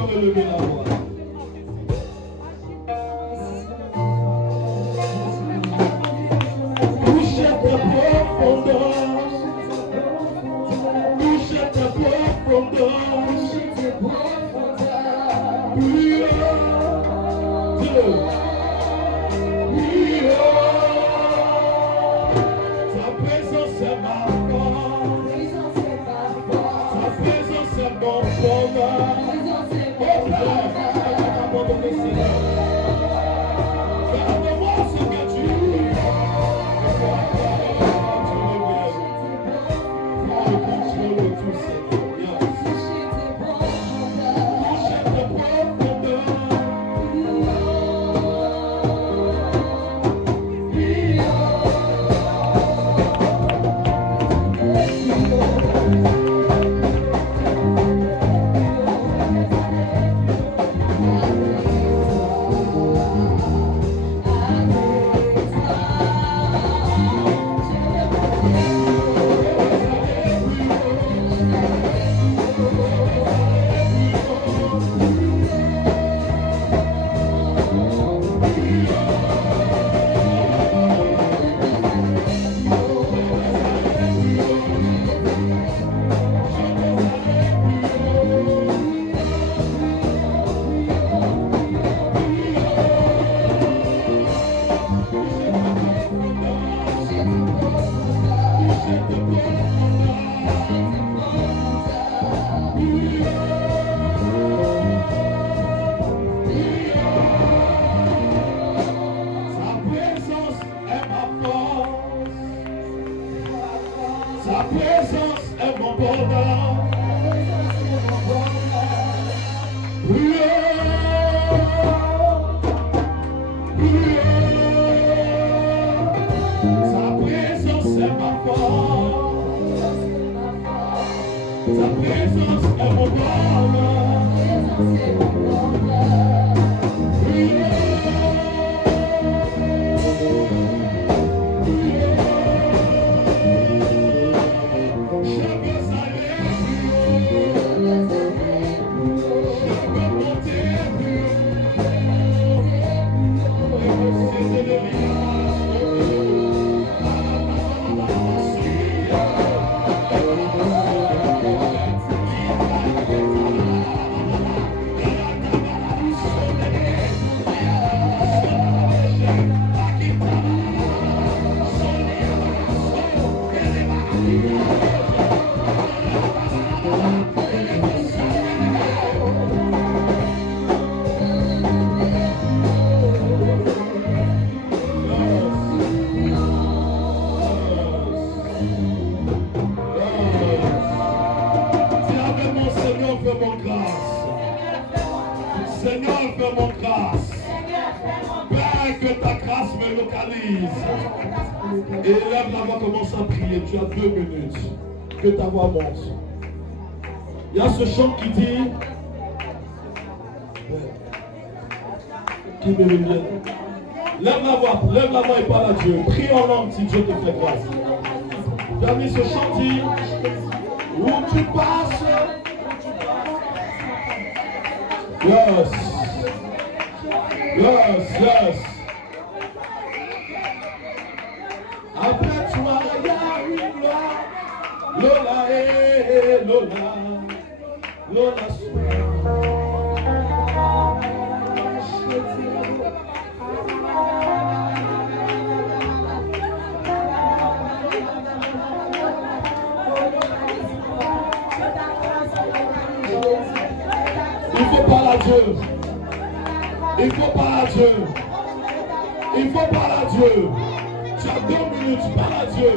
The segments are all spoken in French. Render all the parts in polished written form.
encore élever la voix. Touche ta profondeur. Touche ta profondeur. Plus haut. Plus haut. Ta présence est ma force. Ta présence est mon bonheur. Oh Père, abandonne Seigneur. Garde-moi ce que tu veux. Tu le contrôle de tout, Seigneur. Touche ta profondeur. Sa présence est mon bonheur. Plus haut, plus haut. Sa présence est ma force. Sa présence est mon bonheur. Plus haut. Seigneur, fais-moi grâce. Père, que ta grâce me localise. Et lève la voix, commence à prier. Tu as 2 minutes. Que ta voix monte. Il y a ce chant qui dit, qui me revient. Lève la voix et parle à Dieu. Prie en langue si Dieu te fait grâce. Tu as mis ce chant dit, où tu passes. Yes. Yes, yes. Après toi, il y a une gloire. Lola, Lola. Lola, il faut parler à Dieu. Il faut parler à Dieu. Il faut parler à Dieu. Tu as 2 minutes, parle à Dieu.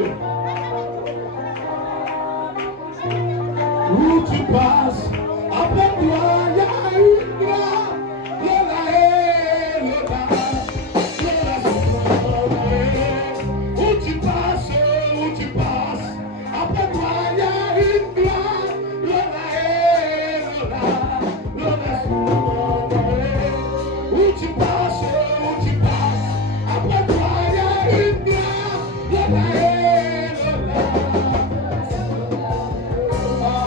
Où tu passes, après toi, il y a une gloire. Lola, Lola. Où tu passes, après toi, il y a une gloire. Lola, Lola. Où tu passes, après toi, il y a une gloire. Lola, Lola.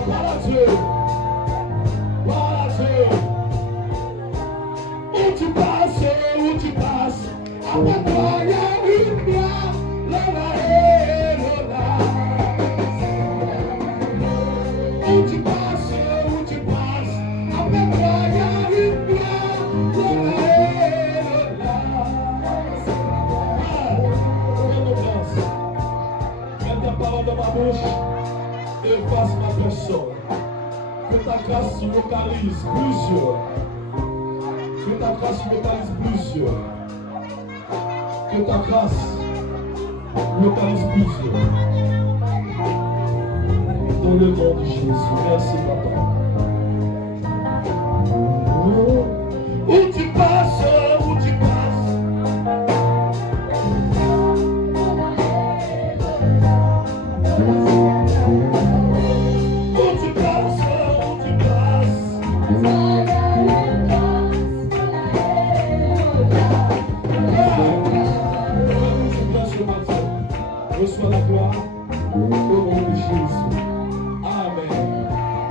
Parle à Dieu. Parle à Dieu. Après toi, il y a une gloire. Lola, Lola. Où tu passes, après toi, il y a une gloire. Lola, Lola. Mets ta parole dans ma bouche. Efface ma personne. Que ta grâce localise plusieurs. Que ta grâce localise plusieurs. Que ta grâce localise plusieurs. Dans le nom de Jésus. Merci, Papa. Où tu passes, où tu passes. Reçois la gloire au nom de Jésus. Amen.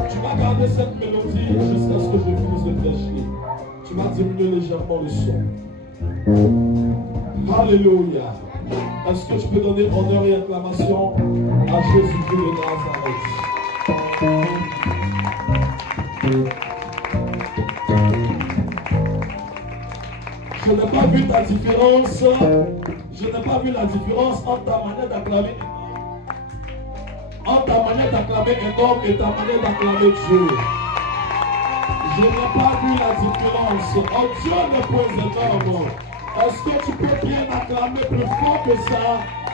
Tu vas garder cette mélodie jusqu'à ce que je finisse de prêcher. Tu vas diminuer légèrement le son. Alléluia. Est-ce que tu peux donner honneur et acclamation à Jésus-Christ de Nazareth? Je n'ai pas vu ta différence. Je n'ai pas vu la différence entre ta manière d'acclamer un homme et ta manière d'acclamer Dieu. Je n'ai pas vu la différence. Oh, Dieu n'est pas énorme. Est-ce que tu peux bien acclamer plus fort que ça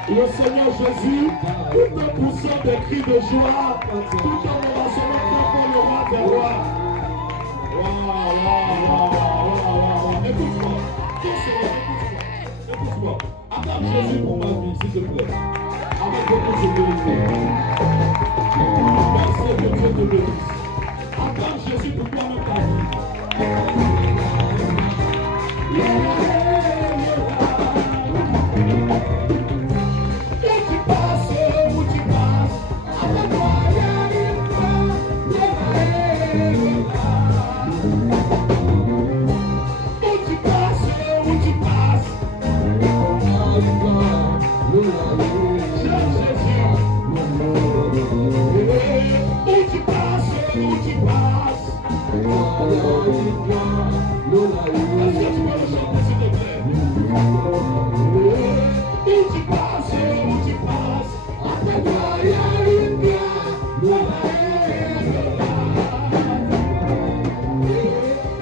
le Seigneur Jésus, tout en poussant des cris de joie, tout en mentionnant très fort le roi des rois. Écoute-moi. Écoute-moi. Acclame Jésus pour ma vie, s'il te plaît. Avec beaucoup de humilité. Merci que Dieu te bénisse. Acclame Jésus pour toi-même ta vie. Où tu passes, après toi, il y a une gloire. Où tu passes, Jésus. Où tu passes, est-ce que tu peux le chanter, s'il te plaît? Où tu passes, après toi, il y a une gloire.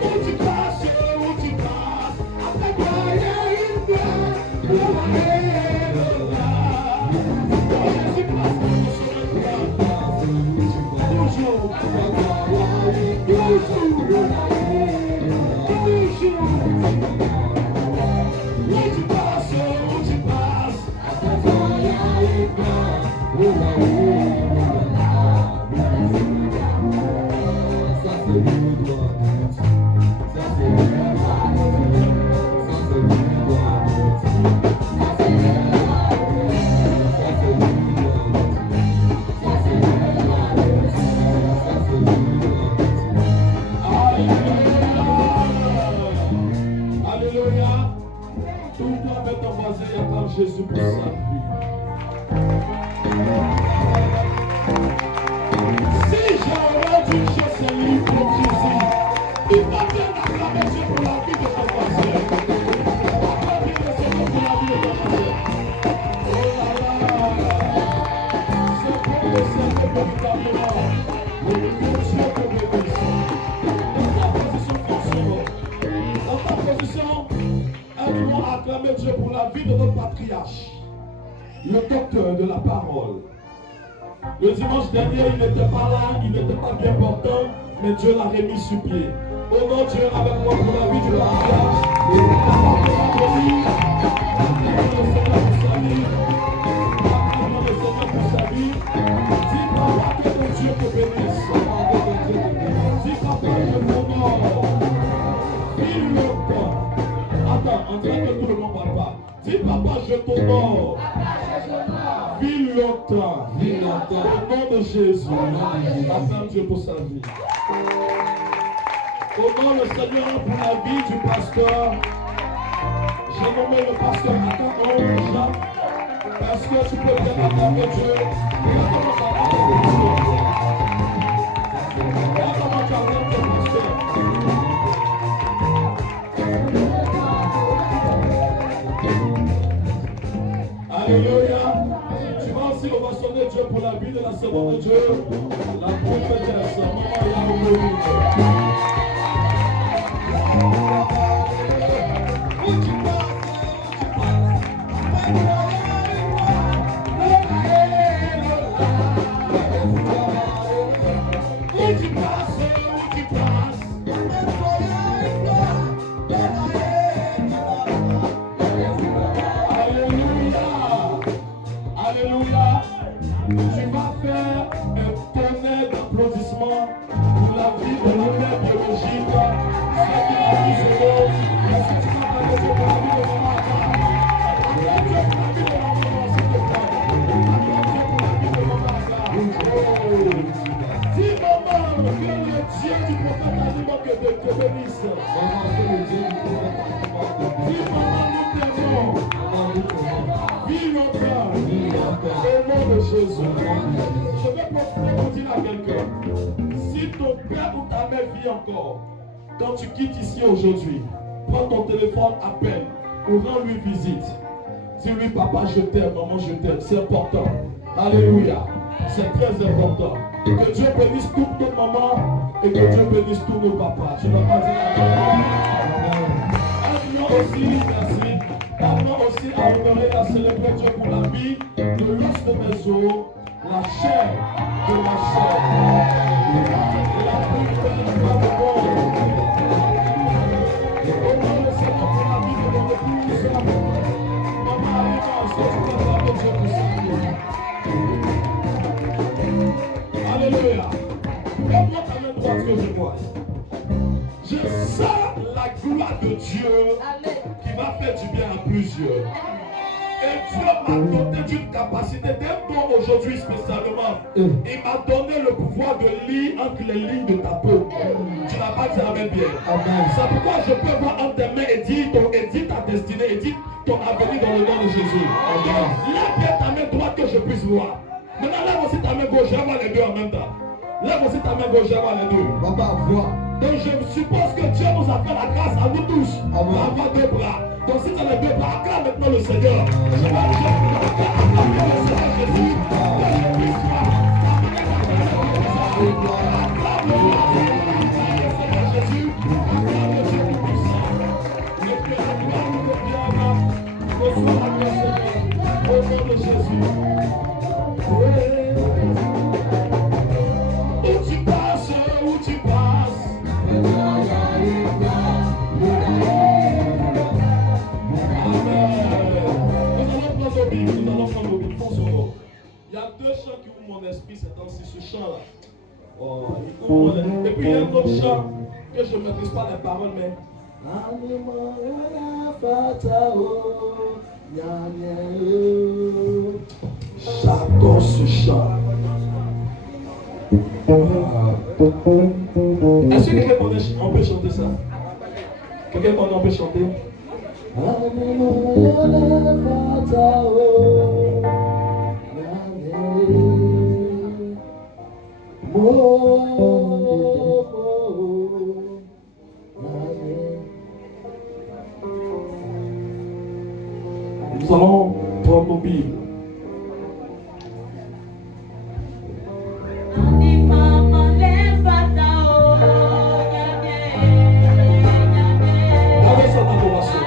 Où tu passes, après toi, il y a une gloire. Jésus passe sur le toit. Toujours. Où tu passes, après toi, il y a une gloire. Ça c'est une gloire. Ça c'est une gloire. Ça c'est une gloire. Alléluia. Tourne-toi avec ton voisin et acclame Jésus pour sa vie. Si j'aurais une chose, c'est l'hypocrisie. Il va bien acclamer Dieu pour la vie de ton voisin. Acclame bien le Seigneur pour la vie de ton voisin. Oh là là. C'est pour le Seigneur véritablement. Que Dieu te bénisse. Dans ta position, forcément. Dans ta position, aide-moi à acclamer Dieu pour la vie de notre patriarche, le docteur de la parole. Le dimanche dernier, il n'était pas là, il n'était pas bien portant, mais Dieu l'a remis sur pied. Oh non, Dieu est avec moi pour la vie du patriarche. Acclamons le Seigneur pour sa vie. Dis papa que ton Dieu te bénisse. Dis papa que ton nom. Il le temps. Attends, en train que tout le monde ne voit pas. Dis papa, je t'honore. Vis longtemps. Au nom de Jésus. Acclame Dieu pour sa vie. Au nom le Seigneur pour la vie du pasteur. J'ai nommé le pasteur que tu peux bien acclamer Dieu? Regarde comment ça va te pasteur. Regarde comment tu acclames ton pasteur. Alléluia. Tu vas aussi ovationner Dieu pour la vie de la servante de Dieu, la prophétesse, Maman Yaoumou. Alléluia. Tu vas faire un tonnerre d'applaudissements pour la vie de la mère biologique. Celle qui a mis ce mot. Est-ce que tu vas parler pour la vie de maman Aga? Acclame Dieu pour la vie de maman, s'il te plaît. Acclame Dieu pour la vie de maman Aga. Dis maman que le Dieu du prophète Alima que Dieu te bénisse. Dis maman, nous t'aimons. Vive encore. Au nom de Jésus. Je vais profiter pour dire à quelqu'un. Si ton père ou ta mère vit encore, quand tu quittes ici aujourd'hui, prends ton téléphone, appelle ou rends-lui visite. Dis-lui, papa, je t'aime, maman, je t'aime. C'est important. Alléluia. C'est très important. Que Dieu bénisse toutes nos mamans et que Dieu bénisse tous nos papas. Tu n'as pas dit Amen. Aussi, merci. Maintenant aussi à honorer et à célébrer Dieu pour la vie de l'os de mes os, la chair de ma chair. Et la plus belle femme du monde. Honorez le Seigneur pour la vie de mon épouse. Maman Alima, est-ce que tu peux acclamer Dieu pour ça? Alléluia. Donne-moi ta main droite que je vois. Je sens la gloire de Dieu qui va faire du bien à plusieurs. Et Dieu m'a doté d'une capacité, d'un don aujourd'hui spécialement. Il m'a donné le pouvoir de lire entre les lignes de ta peau. Tu n'as pas dit Amen bien. C'est pourquoi je peux voir entre tes mains et dire ta destinée, et dire ton avenir dans le nom de Jésus. Lève bien ta main droite que je puisse voir. Maintenant lève aussi ta main gauche, je vais voir les deux en même temps. Lève aussi ta main gauche, je vais voir les deux. Papa, vois. Donc je suppose que Dieu nous a fait la grâce à nous tous d'avoir deux bras. Donc si tu as les deux bras, acclame maintenant le Seigneur. Je vais acclamer le Seigneur Jésus. Que je puisse voir. Acclame le Seigneur Jésus. Acclame le Dieu tout-puissant. Et que la gloire nous revienne. Reçois la gloire Seigneur. Au nom de Jésus. Où tu passes, où tu passes. Nous allons prendre le beat. Il y a deux chants qui ouvrent mon esprit ces temps-ci, ce chant-là. Oh, il ouvre mon esprit. Et puis il y a un autre chant que je ne maîtrise pas les paroles, mais. J'adore ce chant. Est-ce que quelqu'un peut chanter ça? Quelqu'un peut chanter? Nous allons prendre nos Bibles. Avec cette adoration.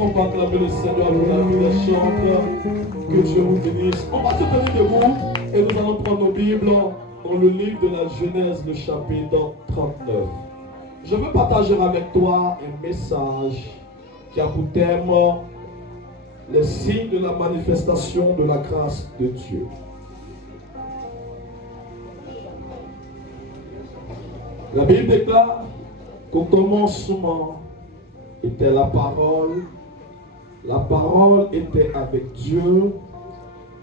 qu'on va acclamer le Seigneur pour la vie des chantres. Que Dieu vous bénisse. On va se tenir debout et nous allons prendre nos Bibles dans le livre de la Genèse, le chapitre 39. Je veux partager avec toi un message qui a pour thème les signes de la manifestation de la grâce de Dieu. La Bible déclare qu'au commencement était la parole était avec Dieu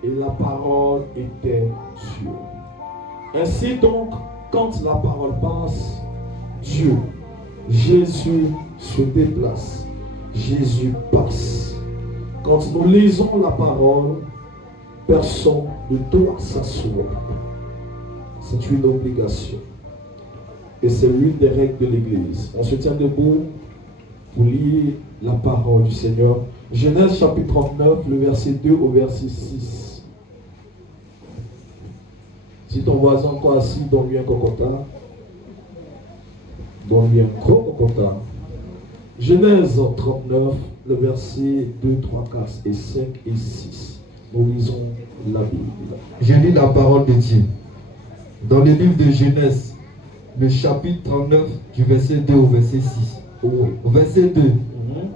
et la parole était Dieu. Ainsi donc, quand la parole passe, Dieu, Jésus se déplace, Jésus passe. Quand nous lisons la parole, personne ne doit s'asseoir. C'est une obligation. Et c'est l'une des règles de l'Église. On se tient debout pour lire la parole du Seigneur. Genèse chapitre 39, le verset 2 au verset 6. Si ton voisin encore assis, donne-lui un cocotin. Donne-lui un gros cocotin. Genèse 39, le verset 2, 3, 4 et 5 et 6. Nous lisons la Bible. Je lis la parole de Dieu. Dans le livre de Genèse, le chapitre 39, du verset 2 au verset 6. Au verset 2.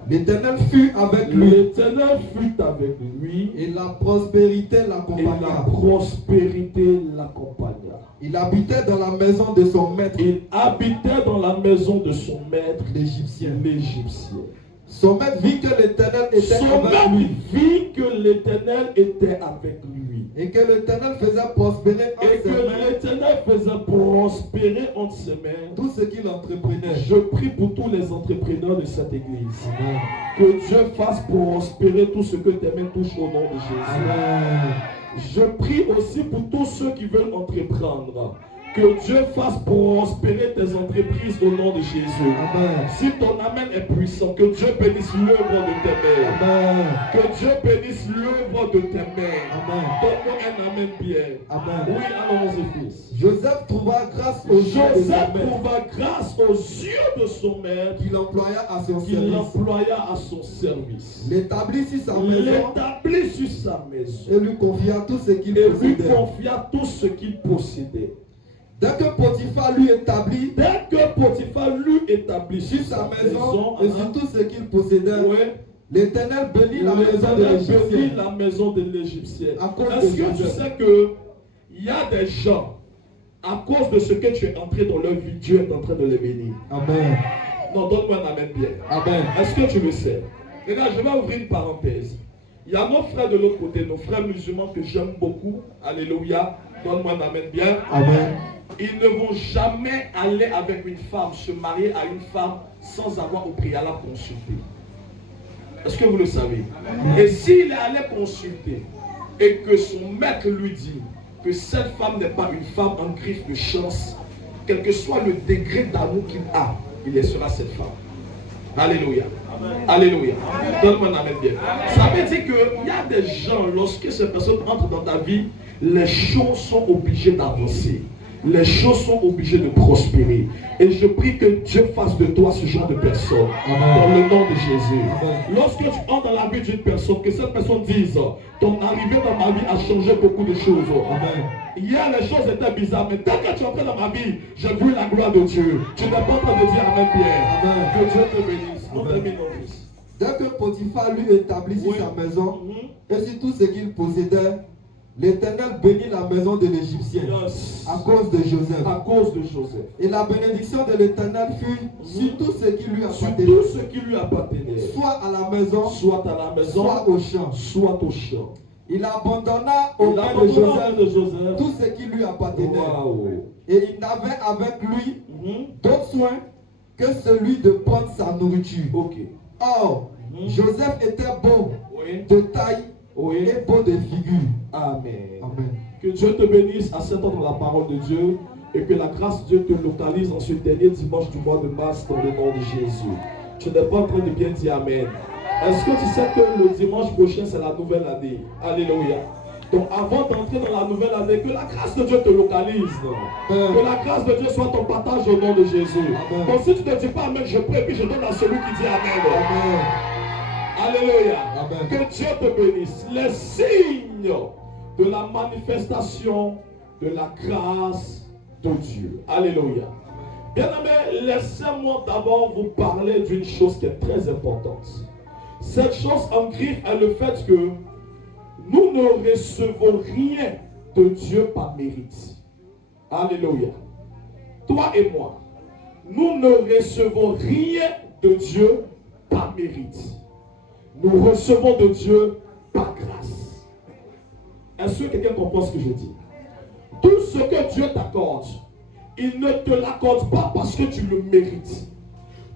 L'Éternel fut avec lui. L'Éternel fut avec lui. Et la prospérité Et la l'accompagna. prospérité l'accompagna. Il habitait dans la maison de son maître, Il habitait dans la maison de son maître, l'Égyptien. l'Égyptien. Son maître vit que l'Éternel était Son avec maître lui. vit que l'Éternel était avec lui. Et que l'Éternel faisait prospérer Et entre ses que mains l'Éternel faisait prospérer entre ses mains. tout ce qu'il entreprenait. Je prie pour tous les entrepreneurs de cette église. Amen. Que Dieu fasse prospérer tout ce que tes mains touchent au nom de Jésus. Amen. Je prie aussi pour tous ceux qui veulent entreprendre. Que Dieu fasse prospérer tes entreprises au nom de Jésus. Amen. Si ton amen est puissant, que Dieu bénisse l'œuvre de tes mains. Amen. Que Dieu bénisse l'œuvre de tes mains. Amen. Donne-moi un amen bien. Amen. Oui, allons-y, fils. Joseph trouva grâce aux yeux de Joseph son maître, trouva grâce aux yeux de son maître qu'il employa à son qu'il service. employa à son service. L'établit sur sa maison L'établit sur sa maison et lui confia tout ce qu'il et lui possédait. confia tout ce qu'il possédait. Dès que Potiphar lui établit Dès que Potiphar lui établit sur sa maison et sur tout ce qu'il possédait, ouais, l'Éternel bénit la maison de l'Éternel bénit l'Égyptien. la maison de l'Égyptien. À cause Est-ce de que tu Joseph. sais que il y a des gens, à cause de ce que tu es entré dans leur vie, Dieu est en train de les bénir. Amen. Non, donne-moi un amen bien. Amen. Est-ce que tu le sais? Regarde, je vais ouvrir une parenthèse. Il y a nos frères de l'autre côté, nos frères musulmans que j'aime beaucoup. Alléluia. Donne-moi un amen bien. Amen. Ils ne vont jamais aller avec une femme, se marier à une femme sans avoir au préalable consulté. Est-ce que vous le savez? Et s'il est allé consulter et que son maître lui dit que cette femme n'est pas une femme en griffe de chance, quel que soit le degré d'amour qu'il a, il laissera cette femme. Alléluia. Alléluia. Donne-moi un amen bien. Ça veut dire qu'il y a des gens, lorsque ces personnes entrent dans ta vie, les choses sont obligées d'avancer. Les choses sont obligées de prospérer. Et je prie que Dieu fasse de toi ce genre de personne. Dans le nom de Jésus. Lorsque tu entres dans la vie d'une personne, que cette personne dise, ton arrivée dans ma vie a changé beaucoup de choses. Amen. Hier, les choses étaient bizarres, mais dès que tu es entré dans ma vie, j'ai vu la gloire de Dieu. Tu n'es pas en train de dire Amen, Pierre. Amen. Que Dieu te bénisse. On termine, mon fils. Dès que Potiphar lui établit sur Oui. sa maison Mhm. et sur tout ce qu'il possédait, l'Éternel bénit la maison de l'Égyptien Yes. à cause de Joseph. À cause de Joseph. Et la bénédiction de l'Éternel fut sur tout ce qui lui Sur appartenait, tout ce qui lui appartenait, soit à la maison, soit à la maison, soit au champ. soit au champ. Il abandonna au Il mains de abandonna Joseph de Joseph. tout ce qui lui appartenait. Waouh. Et il n'avait avec lui Mhm. d'autres soins que celui de prendre sa nourriture. Ok. Or, Mhm. Joseph était beau Oui. de taille Oui. et beau de figure. Amen. Amen. Que Dieu te bénisse à cet temps dans la parole de Dieu et que la grâce de Dieu te localise en ce dernier dimanche du mois de mars dans le nom de Jésus. Tu n'es pas en train de bien dire Amen. Est-ce que tu sais que le dimanche prochain c'est la nouvelle année? Alléluia. Donc avant d'entrer dans la nouvelle année, que la grâce de Dieu te localise. Amen. Que la grâce de Dieu soit ton partage au nom de Jésus. Amen. Donc si tu ne dis pas Amen, je prie et puis je donne à celui qui dit Amen. Amen. Alléluia. Amen. Que Dieu te bénisse. Les signes de la manifestation de la grâce de Dieu. Alléluia. Bien-aimés, laissez-moi d'abord vous parler d'une chose qui est très importante. Cette chose en griffe est le fait que nous ne recevons rien de Dieu par mérite. Alléluia. Toi et moi, nous ne recevons rien de Dieu par mérite. Nous recevons de Dieu par grâce. Est-ce que quelqu'un comprend ce que je dis? Tout ce que Dieu t'accorde, il ne te l'accorde pas parce que tu le mérites.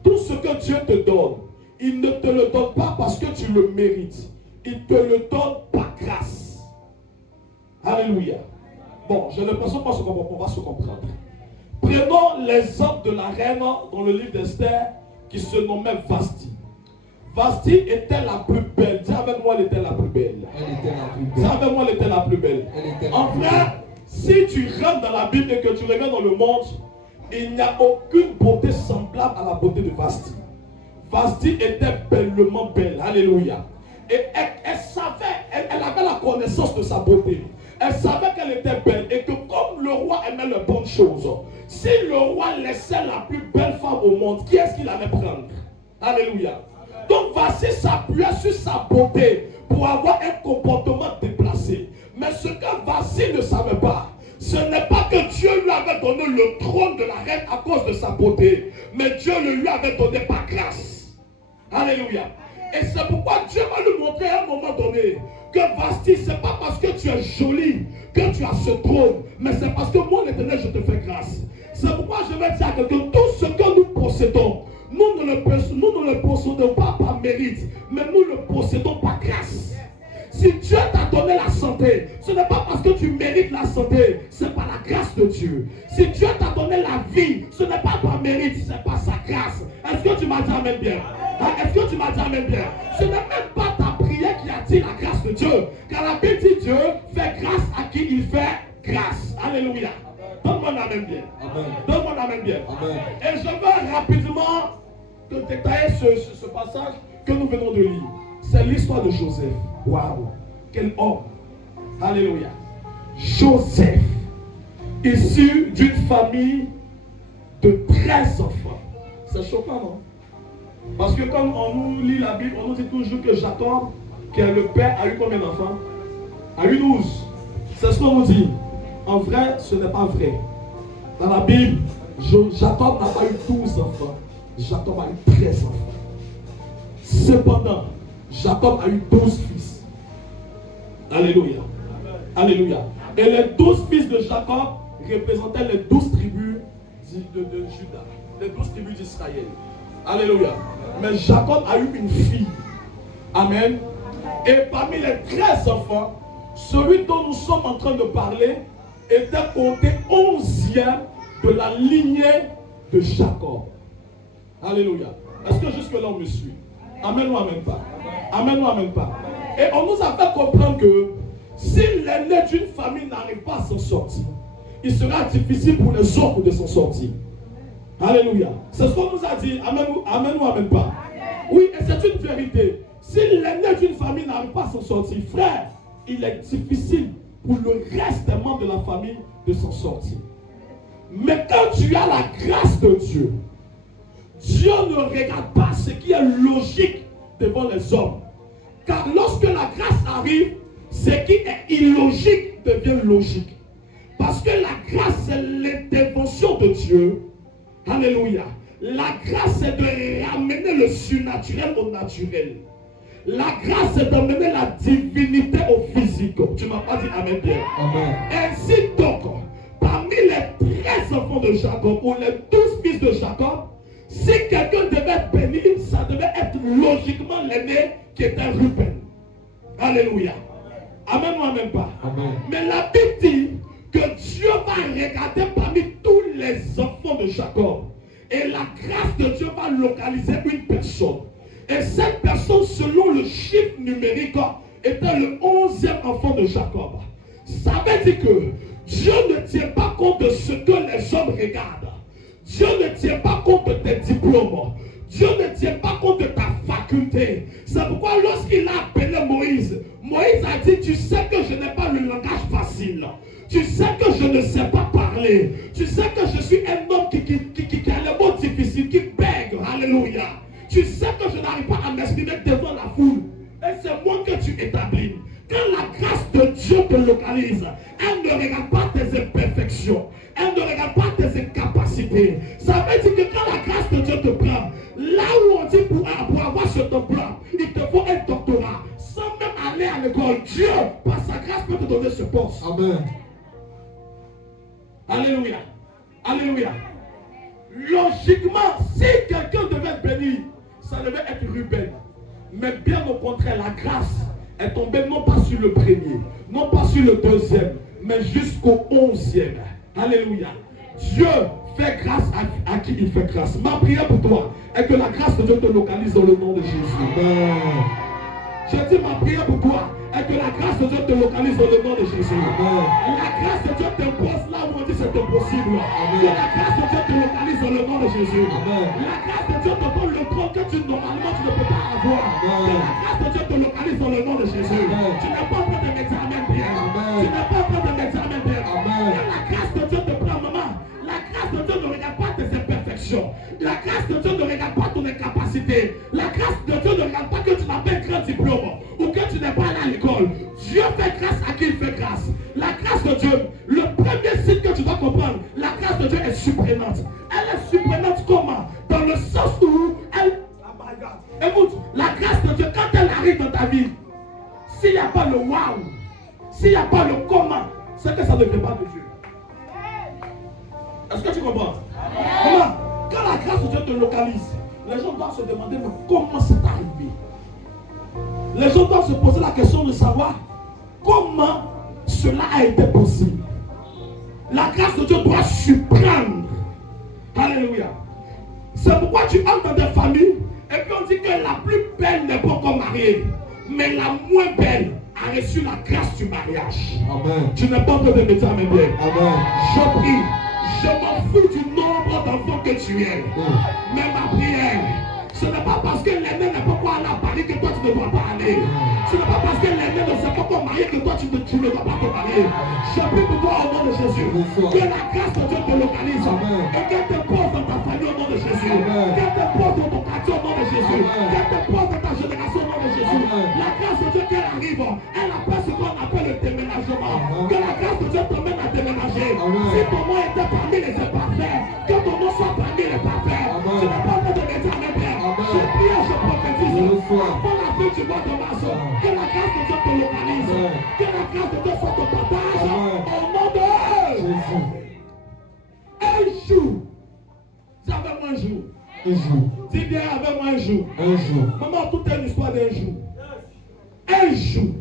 Tout ce que Dieu te donne, il ne te le donne pas parce que tu le mérites. Il te le donne par grâce. Alléluia. Bon, j'ai l'impression qu'on va se comprendre. Prenons l'exemple de la reine dans le livre d'Esther qui se nommait Vashti. Vashti était la plus belle. Dis avec moi, elle était la plus belle. Elle était la plus Dis belle. avec moi, elle était la plus belle. Elle était la En plus vrai, belle. si tu rentres dans la Bible et que tu regardes dans le monde, il n'y a aucune beauté semblable à la beauté de Vashti. Vashti était bellement belle. Alléluia. Et elle savait, elle avait la connaissance de sa beauté. Elle savait qu'elle était belle et que comme le roi aimait les bonnes choses, si le roi laissait la plus belle femme au monde, qui est-ce qu'il allait prendre? Alléluia. Donc Vashti s'appuyait sur sa beauté pour avoir un comportement déplacé. Mais ce que Vashti ne savait pas, ce n'est pas que Dieu lui avait donné le trône de la reine à cause de sa beauté, mais Dieu le lui avait donné par grâce. Alléluia. Et c'est pourquoi Dieu va lui montrer à un moment donné que Vashti, ce n'est pas parce que tu es jolie que tu as ce trône, mais c'est parce que moi, l'Éternel, je te fais grâce. C'est pourquoi je vais dire à quelqu'un, tout ce que nous possédons, nous ne le possédons pas par mérite, mais nous le possédons par grâce. Si Dieu t'a donné la santé, ce n'est pas parce que tu mérites la santé, c'est par la grâce de Dieu. Si Dieu t'a donné la vie, ce n'est pas par mérite, c'est par sa grâce. Est-ce que tu m'as dit amen bien? Est-ce que tu m'as dit amen bien? Ce n'est même pas ta prière qui attire la grâce de Dieu. Car la Bible dit Dieu fait grâce à qui il fait grâce. Alléluia. Donne-moi un amen bien. Amen. Donne-moi un amen bien. Amen. Et je vais rapidement te détailler ce passage que nous venons de lire. C'est l'histoire de Joseph. Waouh! Quel homme! Alléluia! Joseph, issu d'une famille de 13 enfants. C'est choquant, non? Parce que quand on nous lit la Bible, on nous dit toujours que Jacob, qui est le père, a eu combien d'enfants? A eu 12. C'est ce qu'on nous dit. En vrai, ce n'est pas vrai. Dans la Bible, Jacob n'a pas eu 12 enfants. Jacob a eu 13 enfants. Cependant, Jacob a eu 12 fils. Alléluia. Alléluia. Et les 12 fils de Jacob représentaient les 12 tribus de Juda. Les 12 tribus d'Israël. Alléluia. Mais Jacob a eu une fille. Amen. Et parmi les 13 enfants, celui dont nous sommes en train de parler était compté 11e de la lignée de Jacob. Alléluia. Est-ce que jusque-là on me suit? Amen ou amen pas? Amen ou amen pas? Et on nous a fait comprendre que si l'aîné d'une famille n'arrive pas à s'en sortir, il sera difficile pour les autres de s'en sortir. Alléluia. C'est ce qu'on nous a dit. Amen ou amen pas? Oui, et c'est une vérité. Si l'aîné d'une famille n'arrive pas à s'en sortir, frère, il est difficile pour le reste des membres de la famille de s'en sortir. Mais quand tu as la grâce de Dieu, Dieu ne regarde pas ce qui est logique devant les hommes. Car lorsque la grâce arrive, ce qui est illogique devient logique. Parce que la grâce, c'est l'intervention de Dieu. Alléluia. La grâce, c'est de ramener le surnaturel au naturel. La grâce, c'est d'amener la divinité au physique. Tu ne m'as pas dit amen bien. Amen. Ainsi donc, parmi les 13 enfants de Jacob, ou les 12 fils de Jacob, si quelqu'un devait être béni, ça devait être logiquement l'aîné qui était Ruben. Alléluia. Amen ou amen pas? Amen. Mais la Bible dit que Dieu va regarder parmi tous les enfants de Jacob. Et la grâce de Dieu va localiser une personne. Et cette personne, selon le chiffre numérique, était le 11e enfant de Jacob. Ça veut dire que Dieu ne tient pas compte de ce que les hommes regardent. Dieu ne tient pas compte de tes diplômes. Dieu ne tient pas compte de ta facultés. C'est pourquoi lorsqu'il a appelé Moïse, Moïse a dit, tu sais que je n'ai pas le langage facile. Tu sais que je ne sais pas parler. Tu sais que je suis un homme qui a les mots difficiles, qui bègue. Alléluia. Tu sais que je n'arrive pas à m'exprimer devant la foule. Et c'est moi que tu établis. Quand la grâce de Dieu te localise, elle ne regarde pas tes imperfections. Elle ne regarde pas tes incapacités. Ça veut dire que quand la grâce de Dieu te prend, là où on dit pour avoir ce diplôme, il te faut un doctorat. Sans même aller à l'école, Dieu, par sa grâce, peut te donner ce poste. Amen. Alléluia. Alléluia. Logiquement, si quelqu'un devait être béni, ça devait être Ruben. Mais bien au contraire, la grâce est tombée non pas sur le premier, non pas sur le deuxième, mais jusqu'au 11e. Alléluia. Dieu fait grâce à qui il fait grâce. Ma prière pour toi est que la grâce de Dieu te localise dans le nom de Jésus. Amen. Je dis ma prière pour toi est que la grâce de Dieu te localise dans le nom de Jésus. Amen. La grâce de Dieu t'impose là où on dit c'est impossible. Amen. Que la grâce de Dieu te localise dans le nom de Jésus. Amen. La grâce de Dieu te donne le trône que normalement tu ne peux pas avoir. Amen. Que la grâce de Dieu te localise dans le nom de Jésus. Amen. Tu n'es pas en train de m'examiner bien. Amen. Tu n'es pas en train de m'examiner bien. Amen. Que la grâce de Dieu te prend, maman. La grâce de Dieu ne regarde pas tes imperfections. La grâce de Dieu ne regarde pas ton incapacité. La grâce de Dieu ne regarde pas que tu n'as pas un grand diplôme ou que tu n'es pas allé à l'école. Dieu fait grâce à qui il fait grâce. La grâce de Dieu, le premier signe que tu dois comprendre, la grâce de Dieu est surprenante. Elle est surprenante comment? Dans le sens où elle... Oh my God. Écoute, la grâce de Dieu, quand elle arrive dans ta vie, s'il n'y a pas le waouh, s'il n'y a pas le comment, c'est que ça ne vient pas de Dieu. Est-ce que tu comprends? Comment? Quand la grâce de Dieu te localise, les gens doivent se demander mais comment c'est arrivé. Les gens doivent se poser la question de savoir comment cela a été possible. La grâce de Dieu doit surprendre. Alléluia. C'est pourquoi tu entres dans des familles et puis on dit que la plus belle n'est pas encore mariée, mais la moins belle a reçu la grâce du mariage. Amen. Tu n'es pas en train de me dire amen bien. Amen. Je prie. Je m'en fous du nombre d'enfants que tu es. Mais ma prière, ce n'est pas parce que l'aîné n'est pas quoi aller à Paris que toi tu ne dois pas aller. Ce n'est pas parce que l'aîné ne s'est pas encore marié que toi tu ne dois pas te marier. Je prie pour toi au nom de Jésus. Que la grâce de Dieu te localise. Et qu'elle te pose dans ta famille au nom de Jésus. Qu'elle te pose dans ton quartier au nom de Jésus. Qu'elle te pose dans ta génération au nom de Jésus. La grâce de Dieu qu'elle arrive, elle appelle ce qu'on appelle le déménagement. Que la grâce de Dieu t'emmène à déménager. Si ton nom était parmi les imparfaits, que ton nom soit parmi les parfaits. Tu n'es pas en train de m'examiner bien. Je prie et je prophétise. Avant la fin du mois de mars, que la grâce de Dieu te localise. Que la grâce de Dieu soit ton partage. Au nom de Jésus. un jour. Dis avec moi un jour. Un jour. Dis bien avec moi un jour. Un jour. Maman, tout est une histoire d'un jour. Un jour.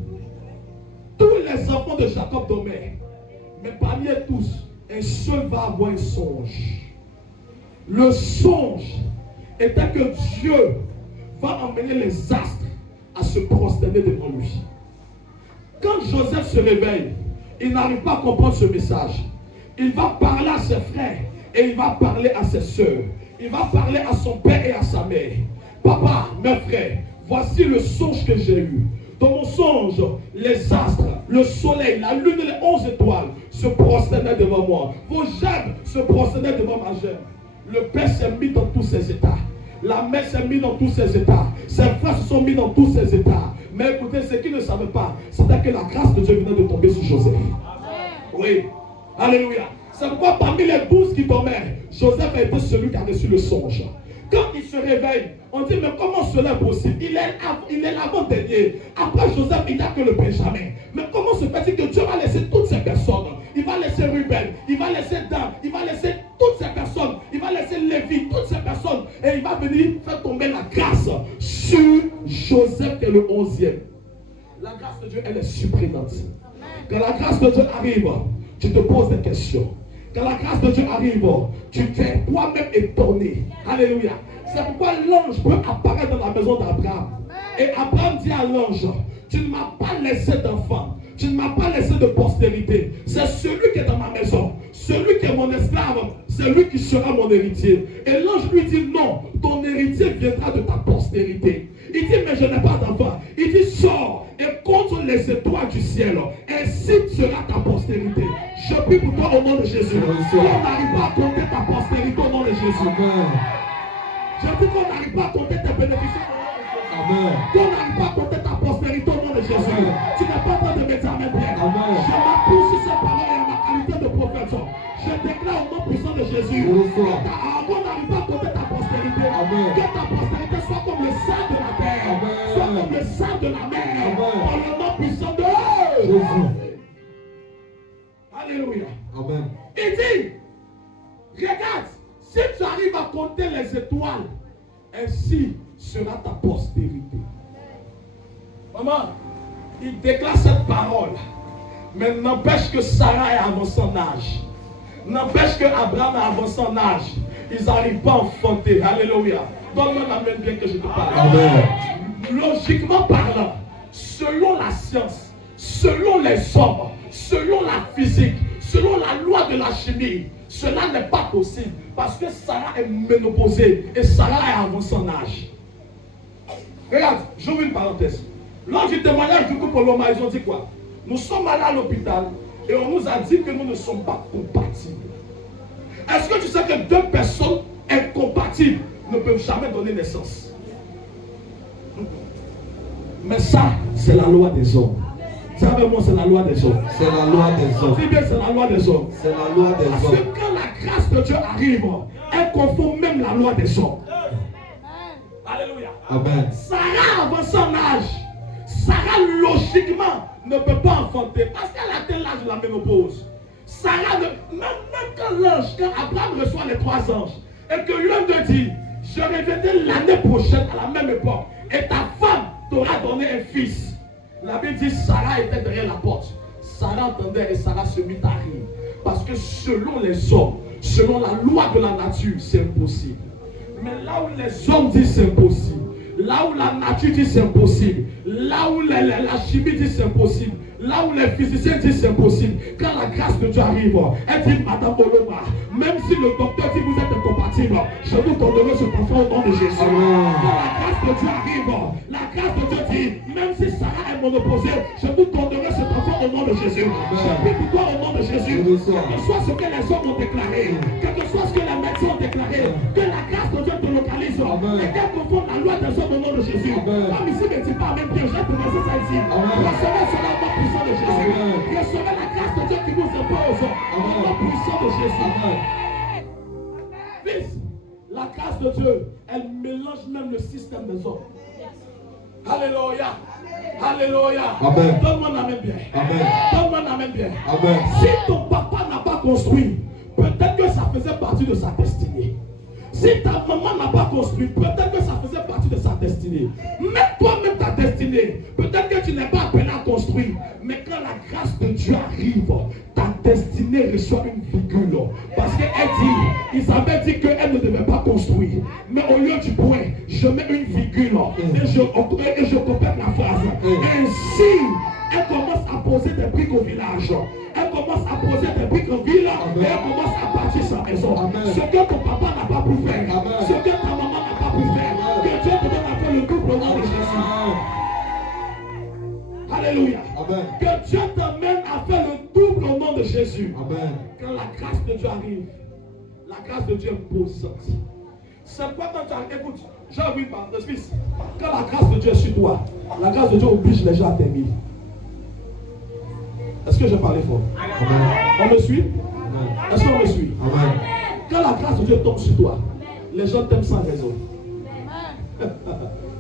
Tous les enfants de Jacob dormaient. Mais parmi eux tous, un seul va avoir un songe. Le songe était que Dieu va emmener les astres à se prosterner devant lui. Quand Joseph se réveille, il n'arrive pas à comprendre ce message. Il va parler à ses frères et il va parler à ses soeurs. Il va parler à son père et à sa mère. Papa, mes frères, voici le songe que j'ai eu. Dans mon songe, les astres, le soleil, la lune et les 11 étoiles se prosternaient devant moi. Vos gemmes se prosternaient devant ma gemme. Le père s'est mis dans tous ses états. La mère s'est mise dans tous ses états. Ses frères se sont mis dans tous ses états. Mais écoutez, ce qu'ils ne savaient pas, c'était que la grâce de Dieu venait de tomber sur Joseph. Oui. Alléluia. C'est pourquoi parmi les 12 qui dormaient, Joseph a été celui qui a reçu le songe. Quand il se réveille, on dit mais comment cela est possible? Il est l'avant-dernier. Après Joseph, il n'y a que le Benjamin. Mais comment se fait-il que Dieu va laisser toutes ces personnes? Il va laisser Ruben, il va laisser Dan, il va laisser toutes ces personnes, il va laisser Lévi, toutes ces personnes. Et il va venir faire tomber la grâce sur Joseph qui est le 11e. La grâce de Dieu, elle est surprenante. Quand la grâce de Dieu arrive, tu te poses des questions. Quand la grâce de Dieu arrive, tu t'es toi-même étonné. Alléluia. C'est pourquoi l'ange peut apparaître dans la maison d'Abraham. Et Abraham dit à l'ange, tu ne m'as pas laissé d'enfant. Tu ne m'as pas laissé de postérité. C'est celui qui est dans ma maison. celui qui est mon esclave, c'est lui qui sera mon héritier. Et l'ange lui dit, non, ton héritier viendra de ta postérité. Il dit, mais je n'ai pas d'enfant. Il dit, sors et compte les étoiles du ciel. Ainsi sera ta postérité. Je prie pour toi au nom de Jésus. On n'arrive pas à compter ta postérité au nom de Jésus. Je dis qu'on n'arrive pas à compter tes bénéficiaires. Amen. Qu'on n'arrive pas à compter ta postérité au nom de Jésus. Amen. Tu n'as pas besoin de m'examiner bien. Amen. Je m'appuie sur ces paroles et à ma qualité de prophète. Je déclare au nom puissant de Jésus. Qu'on n'arrive pas à compter ta postérité. Amen. Que ta postérité soit comme le sang de la terre. Amen. Soit comme le sang de la mer. Amen. Dans le nom puissant de Jésus. Alléluia. Amen. Il dit, regarde, si tu arrives à compter les étoiles, ainsi sera ta postérité. Maman, il déclare cette parole, mais n'empêche que Sarah est avancée en âge. N'empêche que Abraham est avancé en âge. Ils n'arrivent pas à enfanter. Alléluia. Donne-moi la main bien que je te parle. Amen. Logiquement parlant, selon la science, selon les hommes, selon la physique, selon la loi de la chimie, cela n'est pas possible parce que Sarah est ménopausée et Sarah est avancée en âge. Regarde, j'ouvre une parenthèse. Lors du témoignage du couple Loma, ils ont dit quoi? Nous sommes allés à l'hôpital et on nous a dit que nous ne sommes pas compatibles. Est-ce que tu sais que deux personnes incompatibles ne peuvent jamais donner naissance? Mais ça, c'est la loi des hommes. Ça avec moi, c'est la loi des hommes. C'est la loi des hommes. Dis bien, c'est la loi des hommes. C'est la loi des Parce hommes. que quand la grâce de Dieu arrive, elle confond même la loi des hommes. Alléluia. Amen. Sarah avance son âge. Sarah, logiquement, ne peut pas enfanter parce qu'elle atteint l'âge de la ménopause. Sarah, même quand l'ange, quand Abraham reçoit les trois anges, et que l'un d'eux dit, je reviendrai l'année prochaine à la même époque, et ta femme t'aura donné un fils. La Bible dit, Sarah était derrière la porte. Sarah entendait et Sarah se mit à rire. Parce que selon les hommes, selon la loi de la nature, c'est impossible. Mais là où les hommes disent c'est impossible, là où la nature dit c'est impossible, là où la chimie dit c'est impossible, là où les physiciens disent c'est impossible, quand la grâce de Dieu arrive, elle dit, Madame Oloma, même si le docteur dit vous êtes incompatible, je vous donnerai ce enfant au nom de Jésus. Amen. Quand la grâce de Dieu arrive, la grâce de Dieu dit, même si Sarah est monoposée, je vous donnerai cet enfant au nom de Jésus. Je prie pour toi au nom de Jésus. Quel que soit ce que les hommes ont déclaré, quel que soit ce que les médecins ont déclaré, que la grâce de Dieu te localise et qu'elle confonde la loi des hommes au nom de Jésus. Comme ici ne dit pas même bien, j'ai prononcé ça ici. Recevez cela au nom puissant de Jésus. Recevez la grâce de Dieu qui nous impose au nom puissant de Jésus. Fils, la grâce de Dieu, elle mélange même le système des hommes. Alléluia. Alléluia. Amen. Donne-moi la main bien. Amen. Donne-moi la main bien. Amen. Si ton papa n'a pas construit, peut-être que ça faisait partie de sa destinée. Si ta maman n'a pas construit, peut-être que ça faisait partie de sa destinée. Même toi-même ta destinée, peut-être que tu n'es pas appelé à construire. Mais quand la grâce de Dieu arrive, ta destinée reçoit une virgule. Parce qu'elle dit, Isabelle dit qu'elle ne devait pas construire. Mais au lieu du point, je mets une virgule et je complète la phrase. Ainsi, elle commence à poser des briques au village. Elle commence à poser des briques au village et elle commence à bâtir sa maison. Ce que ton papa n'a pas pu faire, ce que ta maman n'a pas pu faire, que Dieu te donne à faire le double au nom de Jésus. Alléluia. Amen. Que Dieu t'amène à faire le double au nom de Jésus. Amen. Quand la grâce de Dieu arrive, la grâce de Dieu est posante. C'est quoi quand tu arrives? Écoute, j'ai envie de parler, fils. Quand la grâce de Dieu est sur toi, la grâce de Dieu oblige les gens à t'aimer. Est-ce que je parlais fort? Amen. On me suit? Amen. Est-ce qu'on me suit? Amen. Quand la grâce de Dieu tombe sur toi, les gens t'aiment sans raison.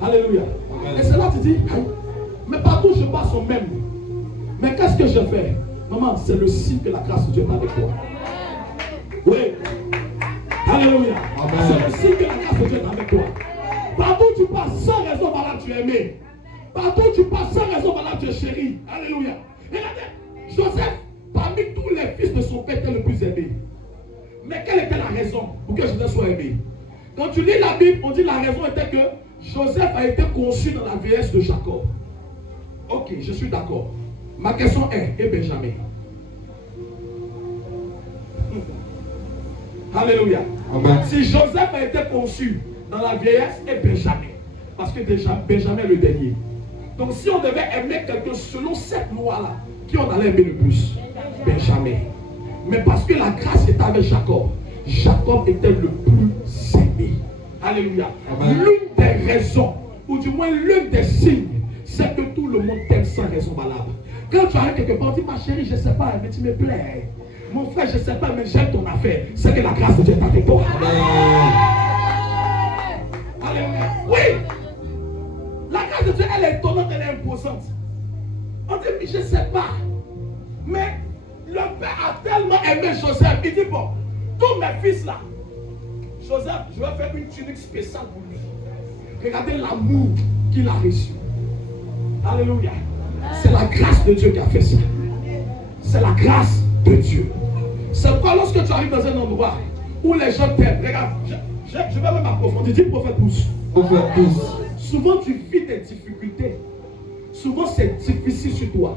Alléluia. Amen. Et c'est là que tu dis, mais partout je passe au même. Mais qu'est-ce que je fais? Maman, c'est le signe que la grâce de Dieu est avec toi. Oui. Alléluia. C'est le signe que la grâce de Dieu est avec toi. Partout tu passes sans raison, voilà tu es aimé. Partout tu passes sans raison, voilà tu es chéri. Alléluia. Regardez, Joseph, parmi tous les fils de son père, était le plus aimé. Mais quelle était la raison pour que Joseph soit aimé? Quand tu lis la Bible, on dit la raison était que Joseph a été conçu dans la vieillesse de Jacob. Ok, je suis d'accord. Ma question est, et Benjamin? Alléluia. Amen. Si Joseph a été conçu dans la vieillesse et Benjamin, parce que déjà Benjamin est le dernier. Donc si on devait aimer quelqu'un selon cette loi-là, qui on allait aimer le plus? Benjamin. Mais parce que la grâce était avec Jacob, Jacob était le plus aimé. Alléluia. Amen. L'une des raisons, ou du moins l'un des signes, c'est que tout le monde t'aime sans raison valable. Quand tu arrives quelque part, tu dis ma chérie, je ne sais pas, mais tu me plais. Mon frère, je ne sais pas, mais j'aime ton affaire. C'est que la grâce de Dieu est avec toi. Alléluia. Oui. La grâce de Dieu, elle est étonnante, elle est imposante. On dit, je ne sais pas. Mais le père a tellement aimé Joseph. Il dit, bon, tous mes fils là, Joseph, je vais faire une tunique spéciale pour lui. Regardez l'amour qu'il a reçu. Alléluia. C'est la grâce de Dieu qui a fait ça. C'est la grâce de Dieu. C'est pourquoi lorsque tu arrives dans un endroit où les gens t'aiment, regarde, je vais même approfondir. Dis prophète pousse. Prophète pousse. Souvent tu vis des difficultés. Souvent c'est difficile sur toi.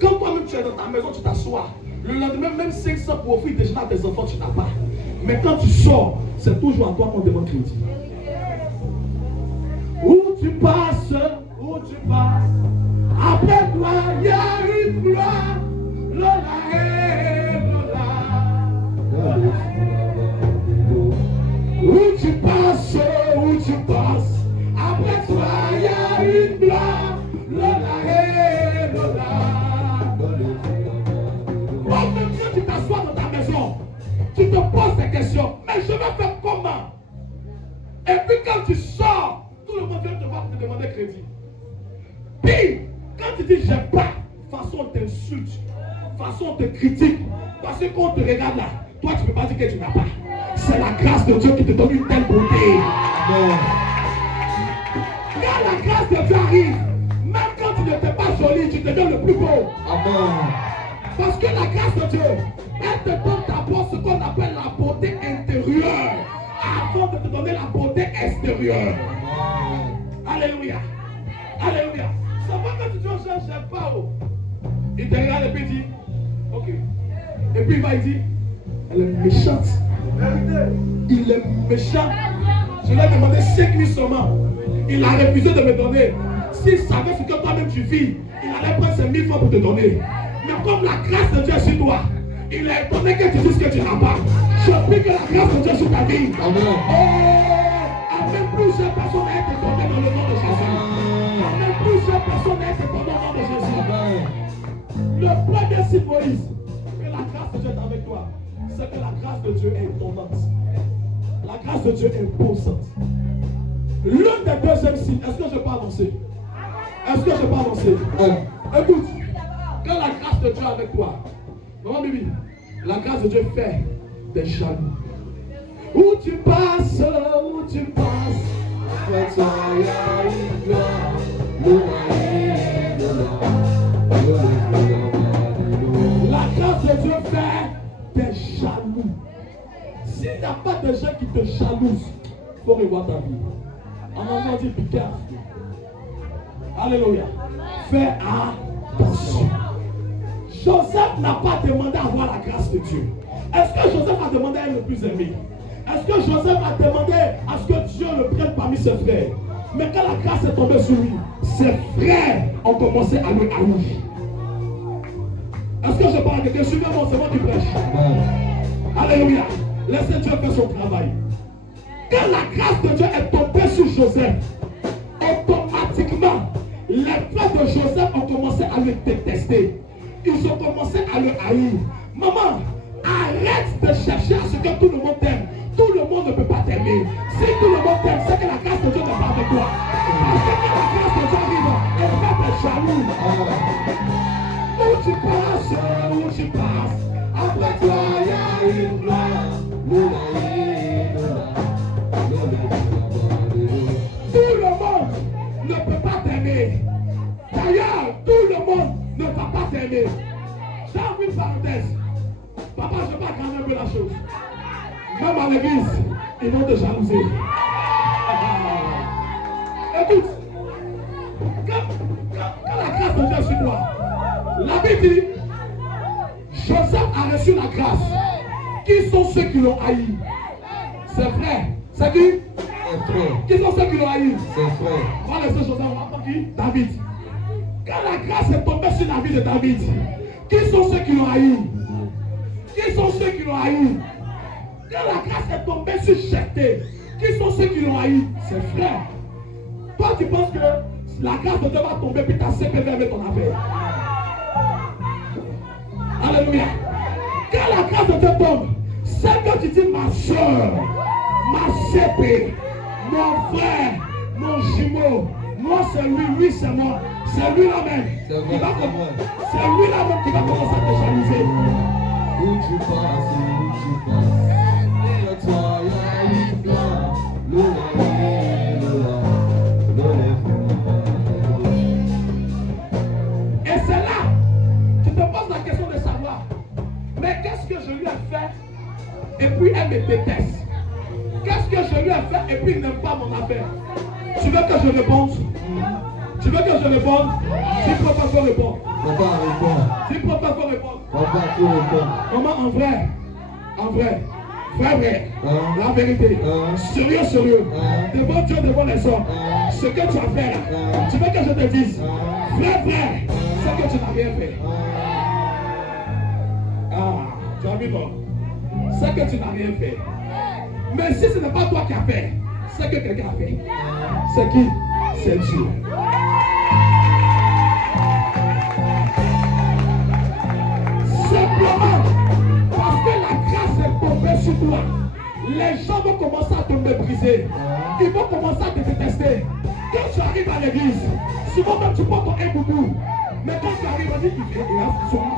Quand toi-même tu es dans ta maison, tu t'assois. Le lendemain, même 500 pour offrir déjà à tes enfants, tu n'as pas. Mais quand tu sors, c'est toujours à toi qu'on demande crédit. Où tu passes, après toi, il y a une gloire. Lola et Lola. Où tu passes, après toi, il y a une gloire. Lola et Lola. Même quand tu t'assois dans ta maison, tu te poses des questions. Mais je vais faire comment? Et puis quand tu sors, tout le monde vient te voir te demander crédit. Puis, quand tu dis j'aime pas, façon on t'insulte, façon on te critique, parce que quand on te regarde là, toi tu ne peux pas dire que tu n'as pas. C'est la grâce de Dieu qui te donne une telle beauté. Amen. Quand la grâce de Dieu arrive, même quand tu n'étais pas joli, tu deviens le plus beau. Amen. Parce que la grâce de Dieu, elle te donne d'abord ce qu'on appelle la beauté intérieure, avant de te donner la beauté extérieure. Alléluia. Alléluia. Ça va quand tu dis aux gens, j'aime pas. Oh. Il te regarde et puis il dit, ok. Et puis il va dire, elle est méchante. Il est méchant. Je lui ai demandé 5 000 seulement. Il a refusé de me donner. S'il savait ce que toi-même tu vis, il allait prendre ses 1000 francs pour te donner. Mais comme la grâce de Dieu est sur toi, il est étonné que tu dises que tu n'as pas. Je prie que la grâce de Dieu est sur ta vie. Amen. Oh, avec plusieurs personnes à être étonnées dans le nom de Jésus. Avec plusieurs personnes à être étonnées dans le nom de Jésus. Amen. Le premier signe, Moïse, que la grâce de Dieu est avec toi, c'est que la grâce de Dieu est étonnante. La grâce de Dieu est imposante. L'un des deuxièmes signes, est-ce que je peux annoncer? Est-ce que je peux annoncer? Écoute, quand la grâce de Dieu est avec toi, maman Bibi, la grâce de Dieu fait des jaloux. Où tu passes, Après toi, il y a une gloire. la grâce de Dieu fait des jaloux. S'il n'y a pas de gens qui te jalousent, il faut revoir ta vie. En anglais, on dit be careful. Alléluia. Fais attention. Joseph n'a pas demandé à avoir la grâce de Dieu. Est-ce que Joseph a demandé à être le plus aimé? Est-ce que Joseph a demandé à ce que Dieu le prenne parmi ses frères? Mais quand la grâce est tombée sur lui, ses frères ont commencé à le haïr. Est-ce que je parle à quelqu'un? Suivez-moi, c'est moi qui prêche. Alléluia. Laissez Dieu faire son travail. Quand la grâce de Dieu est tombée sur Joseph, automatiquement, les frères de Joseph ont commencé à le détester. Ils ont commencé à le haïr. Maman, arrête de chercher à ce que tout le monde t'aime. Tout le monde ne peut pas t'aimer. Si tout le monde t'aime, c'est que la grâce de Dieu n'est pas avec toi. Parce que quand la grâce de Dieu arrive, elle fait des jaloux. Où tu passes, après toi, il y a une gloire. Tout le monde ne peut pas t'aimer. D'ailleurs, tout le monde ne va pas t'aimer. J'ouvre une parenthèse. Papa, je vais agrandir un peu la chose. Même à l'église, ils vont te jalouser. Écoute, quand la grâce de Dieu est sur toi, la Bible dit, Joseph a reçu la grâce. Qui sont ceux qui l'ont haï? Ses frères. C'est qui? Ses frères. Qui sont ceux qui l'ont haï? Ses frères. On va laisser choses, on va prendre qui? David. Quand la grâce est tombée sur la vie de David, qui sont ceux qui l'ont haï? Qui sont ceux qui l'ont haï? Quand la grâce est tombée sur Jephthé, qui sont ceux qui l'ont haï? Ses frères. Toi, tu penses que la grâce de Dieu va tomber puis ta CPV avec ton affaire? Alléluia. Quand la grâce de Dieu tombe, c'est que tu dis ma soeur, ma CP, mon frère, mon jumeau, moi c'est lui c'est moi. C'est lui-là même. C'est lui-là même qui va commencer à te jalouser. Où tu passes, et toi, il y a et c'est là, tu te poses la question de savoir, mais qu'est-ce que je lui ai fait et puis elle me déteste? Qu'est-ce que je lui ai fait et puis il n'aime pas mon affaire? Tu veux que je réponde? Tu veux que je réponde? Si papa faut répondre. Papa répond. Si papa faut répondre. Papa faut répondre. Maman, en vrai, vrai, la vérité, sérieux, devant Dieu, devant les hommes, ce que tu as fait là, tu veux que je te dise, vrai, c'est que tu n'as rien fait. Tu as vu non? C'est que tu n'as rien fait. Mais si ce n'est pas toi qui as fait, c'est que quelqu'un a fait. C'est qui? C'est Dieu. Simplement parce que la grâce est tombée sur toi, les gens vont commencer à te mépriser. Ils vont commencer à te détester. Quand tu arrives à l'église, souvent même tu portes un boubou. Mais quand tu arrives, on dit qu'il a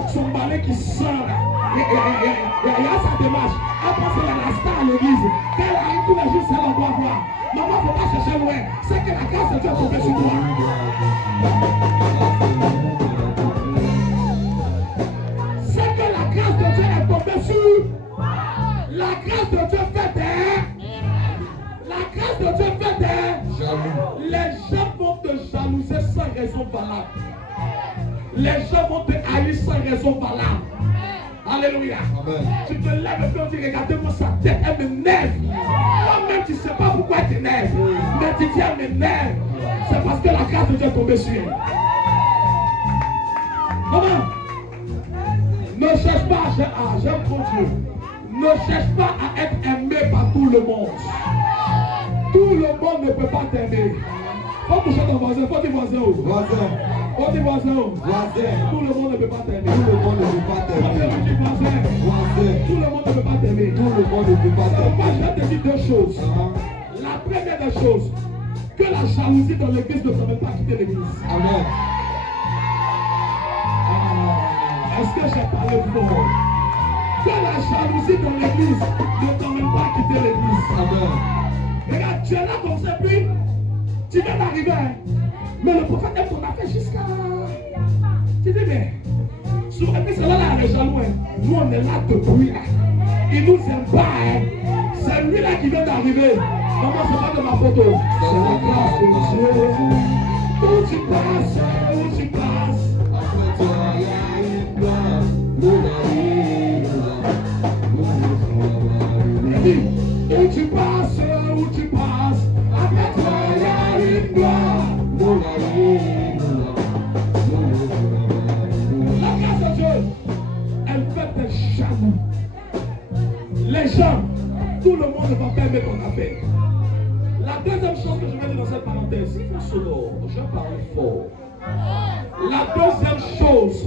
son balai qui sort là. Il y a sa démarche. Après, c'est la star à l'église. Quand elle arrive tous les jours, c'est là, on doit voir. Maman, il ne faut pas chercher loin. C'est que la grâce de Dieu est tombée sur toi. C'est que la grâce de Dieu est tombée sur. La grâce de Dieu fait des. La grâce de Dieu fait des. Jaloux. Les gens vont te jalouser sans raison valable. Les gens vont te haïr sans raison valable. Alléluia. Amen. Tu te lèves et puis on dit, regardez-moi sa tête, elle m'énerve. Toi-même, tu ne sais pas pourquoi elle t'énerve. Mais tu dis, elle m'énerve. C'est parce que la grâce de Dieu est tombée sur elle. Maman, ne cherche pas j'aime trop Dieu. Ne cherche pas à être aimé par tout le monde. Tout le monde ne peut pas t'aimer. Faut toucher ton voisin, faut dire voisin. Voisin. Faut dire voisin. Voisin. Tout le monde ne peut pas t'aimer. Tout le monde ne peut pas t'aimer. Voisin. Tout le monde ne peut pas t'aimer. Tout le monde ne peut pas Moi, t'aimer. je vais te dire deux choses. La première des choses, que la jalousie dans l'église ne t'amène pas à quitter l'église. Amen. Est-ce que j'ai parlé fort? Que la jalousie dans l'église ne t'amène pas à quitter l'église. Amen. Regarde, tu es là comme ça, puis tu viens d'arriver. Hein? Mais le prophète aime ton affaire jusqu'à. Tu dis, mais. Sur et puis c'est là, les jaloux. Hein? Nous, on est là depuis. Hein? Il nous aime pas. Hein? C'est lui là qui vient d'arriver. Maman, c'est pas de ma photo. C'est la grâce de Dieu. Où tu passes, où tu passes. Après toi, il y a une gloire. Il dit, où tu passes, où tu passes. Après toi, il y a une gloire. La grâce de Dieu, elle fait des jaloux. Les gens, tout le monde ne va pas aimer ton affaire. La deuxième chose que je vais dire dans cette parenthèse, je parle fort. La deuxième chose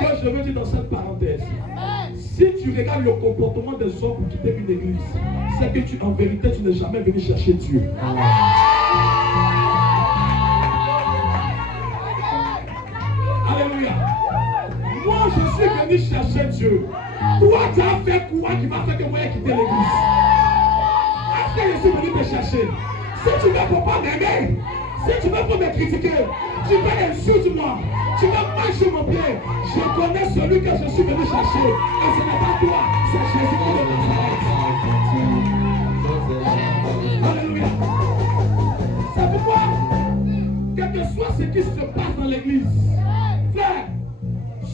que je veux dire dans cette parenthèse, si tu regardes le comportement des hommes pour quitter une église, c'est que en vérité, tu n'es jamais venu chercher Dieu. Alléluia. Moi, je suis venu chercher Dieu. Toi, tu as fait quoi qui va faire que moi j'ai quitté l'église? Est-ce que je suis venu te chercher? Si tu ne veux pas m'aimer, si tu veux pas me critiquer, tu veux insulter moi, tu veux marcher mon pied, je connais celui que je suis venu chercher. Et ce n'est pas toi, c'est Jésus qui est de Nazareth. Alléluia. C'est pourquoi, quel que soit ce qui se passe dans l'église, frère,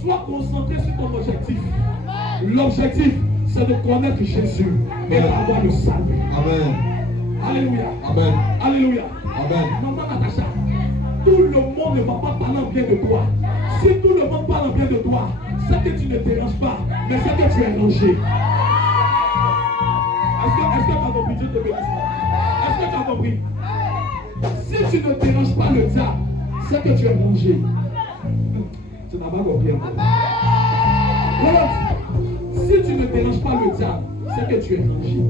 sois concentré sur ton objectif. L'objectif, c'est de connaître Jésus et d'avoir le salut. Amen. Alléluia. Amen. Alléluia. Amen. Maman Natacha, tout le monde ne va pas parler en bien de toi. Si tout le monde parle en bien de toi, c'est que tu ne déranges pas, mais c'est que tu es rangé. Est-ce que tu as compris? Dieu te bénisse. Est-ce que tu as compris? Si tu ne déranges pas le diable, c'est que tu es rangé. Tu n'as pas compris encore. Si tu ne déranges pas le diable, c'est que tu es rangé.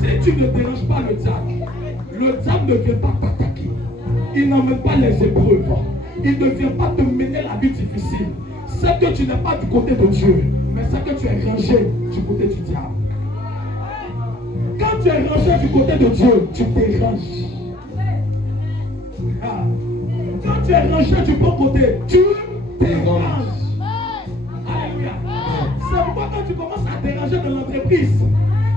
Si tu ne déranges pas le diable ne vient pas t'attaquer. Il n'emmène pas les épreuves. Il ne vient pas te mener la vie difficile. C'est que tu n'es pas du côté de Dieu, mais c'est que tu es rangé du côté du diable. Quand tu es rangé du côté de Dieu, tu déranges. Quand tu es rangé du bon côté, tu déranges. Alléluia. C'est pourquoi quand tu commences à déranger dans l'entreprise,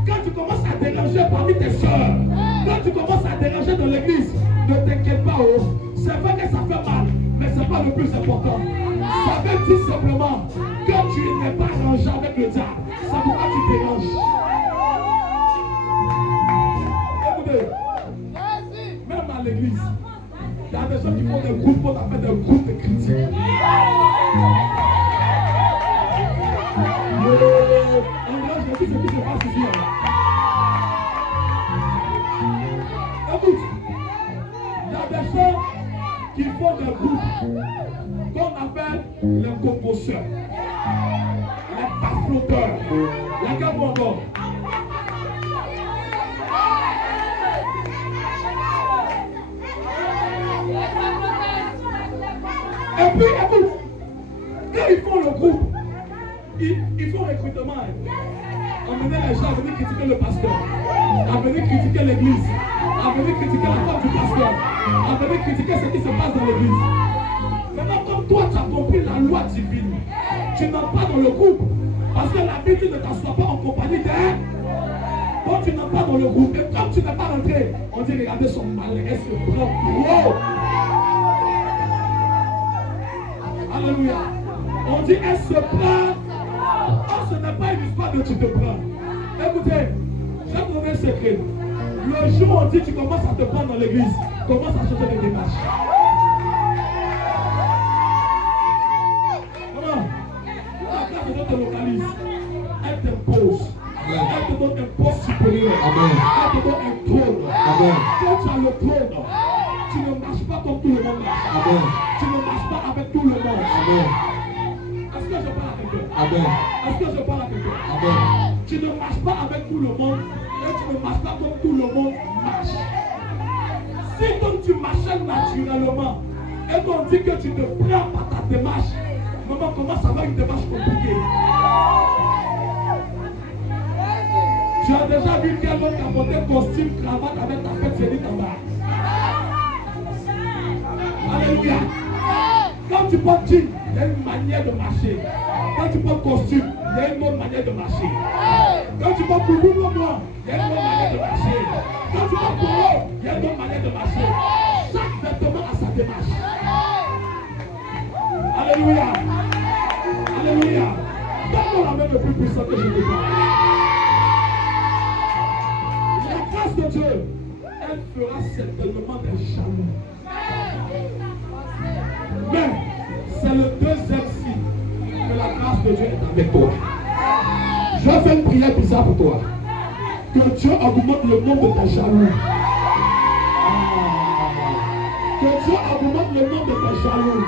quand tu commences à déranger parmi tes soeurs, quand tu commences à déranger dans l'église, ne t'inquiète pas. C'est vrai que ça fait mal, mais ce n'est pas le plus important. Ça veut dire simplement que tu n'es pas rangé avec le diable. C'est pourquoi tu déranges. Écoutez, même à l'église, il y a des gens qui font des groupes, qu'on appelle des groupes de critiques. André, je dis ce qui se passe ici. Écoute, il y a des gens qui font des groupes qu'on appelle les composeurs, les parfloteurs, les gars encore. Et puis, écoute, quand ils font le groupe, ils font recrutement. Emmener les gens à venir critiquer le pasteur, à venir critiquer l'église, à venir critiquer la femme du pasteur, à venir critiquer ce qui se passe dans l'église. Maintenant, comme toi, tu as compris la loi divine, tu n'entres pas dans le groupe, parce que la Bible ne t'assoit pas en compagnie d'elle. Donc tu n'entres pas dans le groupe, et comme tu n'es pas rentré, on dit regardez son malin, elle se prend gros. Alléluia. On dit elle se prend. Oh, ce n'est pas une histoire de tu te prends. Écoutez, j'ai trouvé un secret. Le jour où on dit tu commences à te prendre dans l'église, commence à changer de démarche. Comment? La place de te localise. Elle t'impose. Elle te donne un poste supérieur. Amen. Elle te donne un trône. Amen. Quand tu as le trône, tu ne marches pas comme tout le monde marche. Amen. Tu ne marches pas avec tout le monde. Amen. Est-ce que je parle à quelqu'un? Amen. Est-ce que je parle à quelqu'un? Amen. Tu ne marches pas avec tout le monde et tu ne marches pas comme tout le monde marche. Si donc tu marchais naturellement et qu'on dit que tu ne prends pas ta démarche, maman commence à avoir une démarche compliquée. Tu as déjà vu quelqu'un qui a porté costume, cravate avec ta fête zénith en bas. Alléluia. Quand tu portes jean, il y a une manière de marcher. Quand tu portes costume, il y a une autre manière de marcher. Quand tu portes boubou comme moi, il y a une autre manière de marcher. Quand tu portes polo, il y a une autre manière de marcher. Chaque vêtement a sa démarche. Alléluia. Alléluia. Donne-moi la main le plus puissant que je te donne. La grâce de Dieu, elle fera certainement des jaloux. Mais c'est le deuxième signe que la grâce de Dieu est avec toi. Je vais faire une prière bizarre pour toi. Que Dieu augmente le nombre de tes jaloux. Que Dieu augmente le nombre de tes jaloux.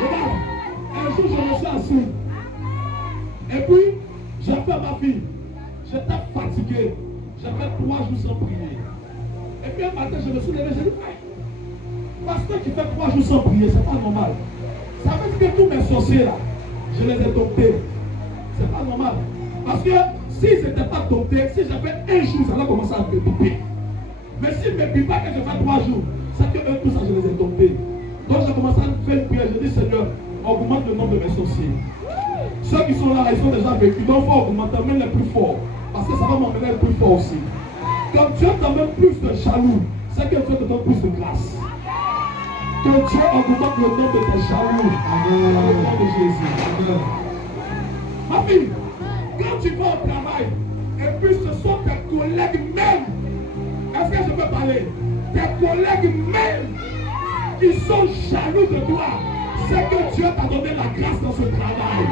Regarde, un jour je me suis assis. Et puis, j'ai fait ma fille. J'étais fatigué. J'ai fait 3 jours sans prier. Et puis un matin, je me suis levé, j'ai dit, pasteur qui fait 3 jours sans prier, c'est pas normal. Ça veut dire que tous mes sorciers là, je les ai domptés. C'est pas normal. Parce que s'ils n'étaient pas domptés, si j'avais un jour, ça va commencer à me piper. Mais s'ils ne me pipent pas que je fais 3 jours, c'est que eux, tout ça, je les ai domptés. Donc j'ai commencé à faire une prière. Je dis, Seigneur, augmente le nombre de mes sorciers. Ceux qui sont là, ils sont déjà vécus. Donc il faut augmenter même les plus forts. Parce que ça va m'emmener le plus fort aussi. Quand Dieu t'emmène plus de jaloux, c'est que Dieu te donne plus de grâce. Que Dieu augmente le nombre de tes jaloux. Au nom de Jésus. Ma fille, Quand tu vas au travail, et puis ce sont tes collègues même, est-ce que je peux parler? Tes collègues même qui sont jaloux de toi, c'est que Dieu t'a donné la grâce dans ce travail.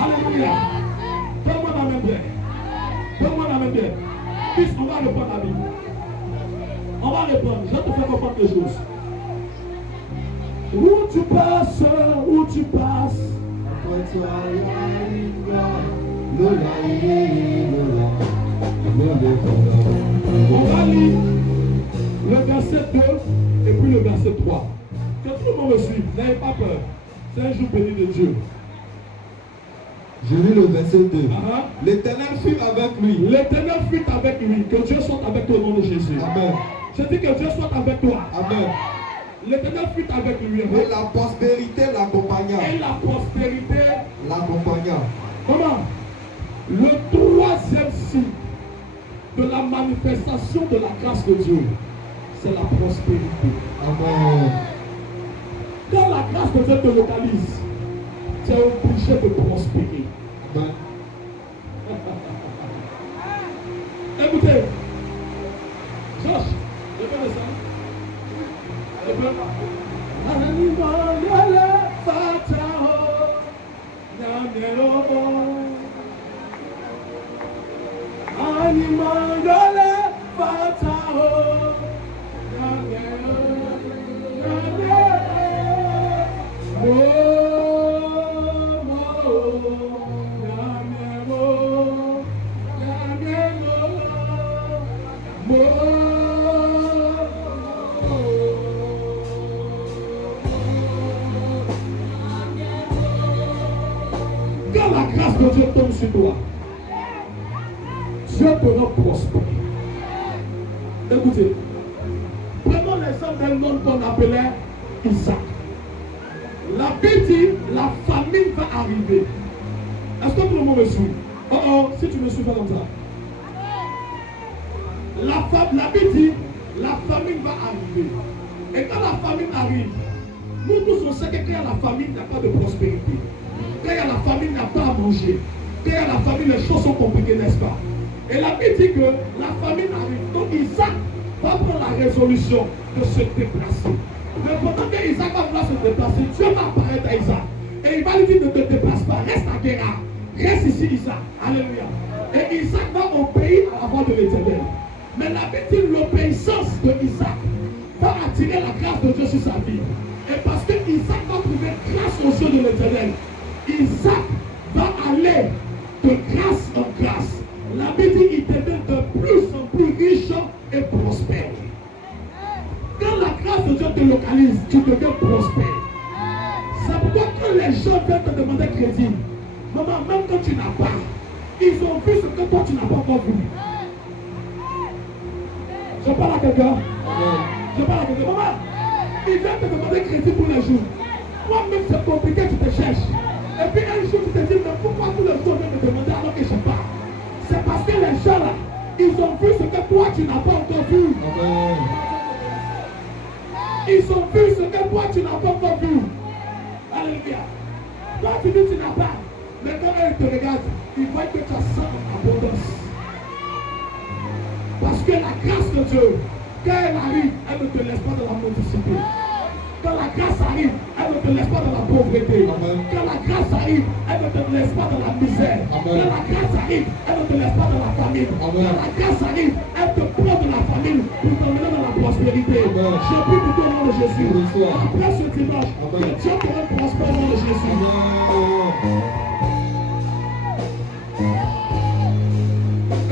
Alléluia. Donne-moi la même bien. Donne-moi la même bien. Fils, on va répondre à lui. On va répondre. Je vais te faire comprendre des choses. Où tu passes, où tu passes. On va lire le verset 2 et puis le verset 3. Que tout le monde me suive. N'ayez pas peur. C'est un jour béni de Dieu. Je lis le verset 2. Uh-huh. L'Éternel fut avec lui. L'Éternel fut avec lui. Que Dieu soit avec toi au nom de Jésus. Amen. Je dis que Dieu soit avec toi. Amen. L'Éternel fut avec lui. Et la prospérité l'accompagna. Et la prospérité l'accompagna. Comment? Le troisième signe de la manifestation de la grâce de Dieu, c'est la prospérité. Amen. Quand la grâce de Dieu te localise, tu es obligé de prospérer. Amen. Écoutez, Josh, je peux le sang. Je peux. Quand la grâce de Dieu tombe sur toi, Dieu te rend prospère. Écoutez, prenons l'exemple d'un homme qu'on appelait Isaac. La Bible dit, la famine va arriver. Est-ce que tout le monde me suit? Oh, si tu me suis pas comme ça. La Bible dit, la famine va arriver. Et quand la famine arrive, nous tous on sait que quand il y a la famine, il n'y a pas de prospérité. Quand il y a la famine, il n'y a pas à manger. Quand il y a la famine, les choses sont compliquées, n'est-ce pas? Et la Bible dit que la famine arrive. Donc Isaac va prendre la résolution de se déplacer. Mais pendant que Isaac va vouloir se déplacer, Dieu va apparaître à Isaac. Et il va lui dire, ne te déplace pas, reste à Guéra. Reste ici, Isaac. Alléluia. Et Isaac va obéir à la voix de l'Éternel. Mais la Bible dit l'obéissance de Isaac va attirer la grâce de Dieu sur sa vie. Et parce que Isaac va trouver grâce aux yeux de l'Éternel, Isaac va aller de grâce en grâce. La Bible dit qu'il devient de plus en plus riche et prospère. Quand la grâce de Dieu te localise, tu deviens prospère. C'est pourquoi quand les gens viennent te demander crédit, maman, même quand tu n'as pas, ils ont vu ce que toi tu n'as pas encore vu. Je parle à quelqu'un. Je parle à quelqu'un. Maman, ils viennent te demander crédit pour les jours. Toi-même c'est compliqué, tu te cherches. Et puis un jour tu te dis, mais pourquoi tous les jours viennent me demander alors que je n'ai pas? C'est parce que les gens là, ils ont vu ce que toi tu n'as pas encore vu. Amen. Ils ont vu ce que toi tu n'as pas encore vu. Alléluia. Toi tu dis tu n'as pas. Mais quand ils te regardent, ils voient que tu as ça en abondance. Parce que la grâce de Dieu, quand elle arrive, elle ne te laisse pas dans la mendicité. Quand la grâce arrive, elle ne te laisse pas dans la pauvreté. Amen. Quand la grâce arrive, elle ne te laisse pas dans la misère. Amen. Quand la grâce arrive, elle ne te laisse pas dans la famine. Amen. Quand la grâce arrive, elle te prend de la famine pour t'emmener dans la prospérité. Amen. Je prie pour toi au nom de Jésus. Reçois. Après ce dimanche, Amen. que Dieu te rende prospère au nom de Jésus.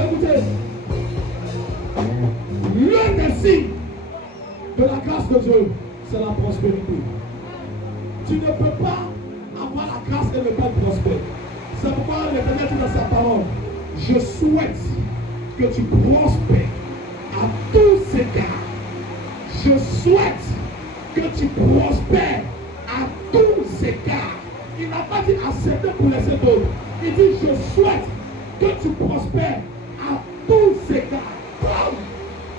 Écoutez, l'un des signes de la grâce de Dieu, c'est la prospérité. Tu ne peux pas avoir la grâce et ne pas être prospère. C'est pourquoi l'Éternel dit dans sa parole, je souhaite que tu prospères à tous égards. Je souhaite que tu prospères à tous égards. Il n'a pas dit à certains pour laisser d'autres. Il dit, je souhaite que tu prospères à tous égards. Comme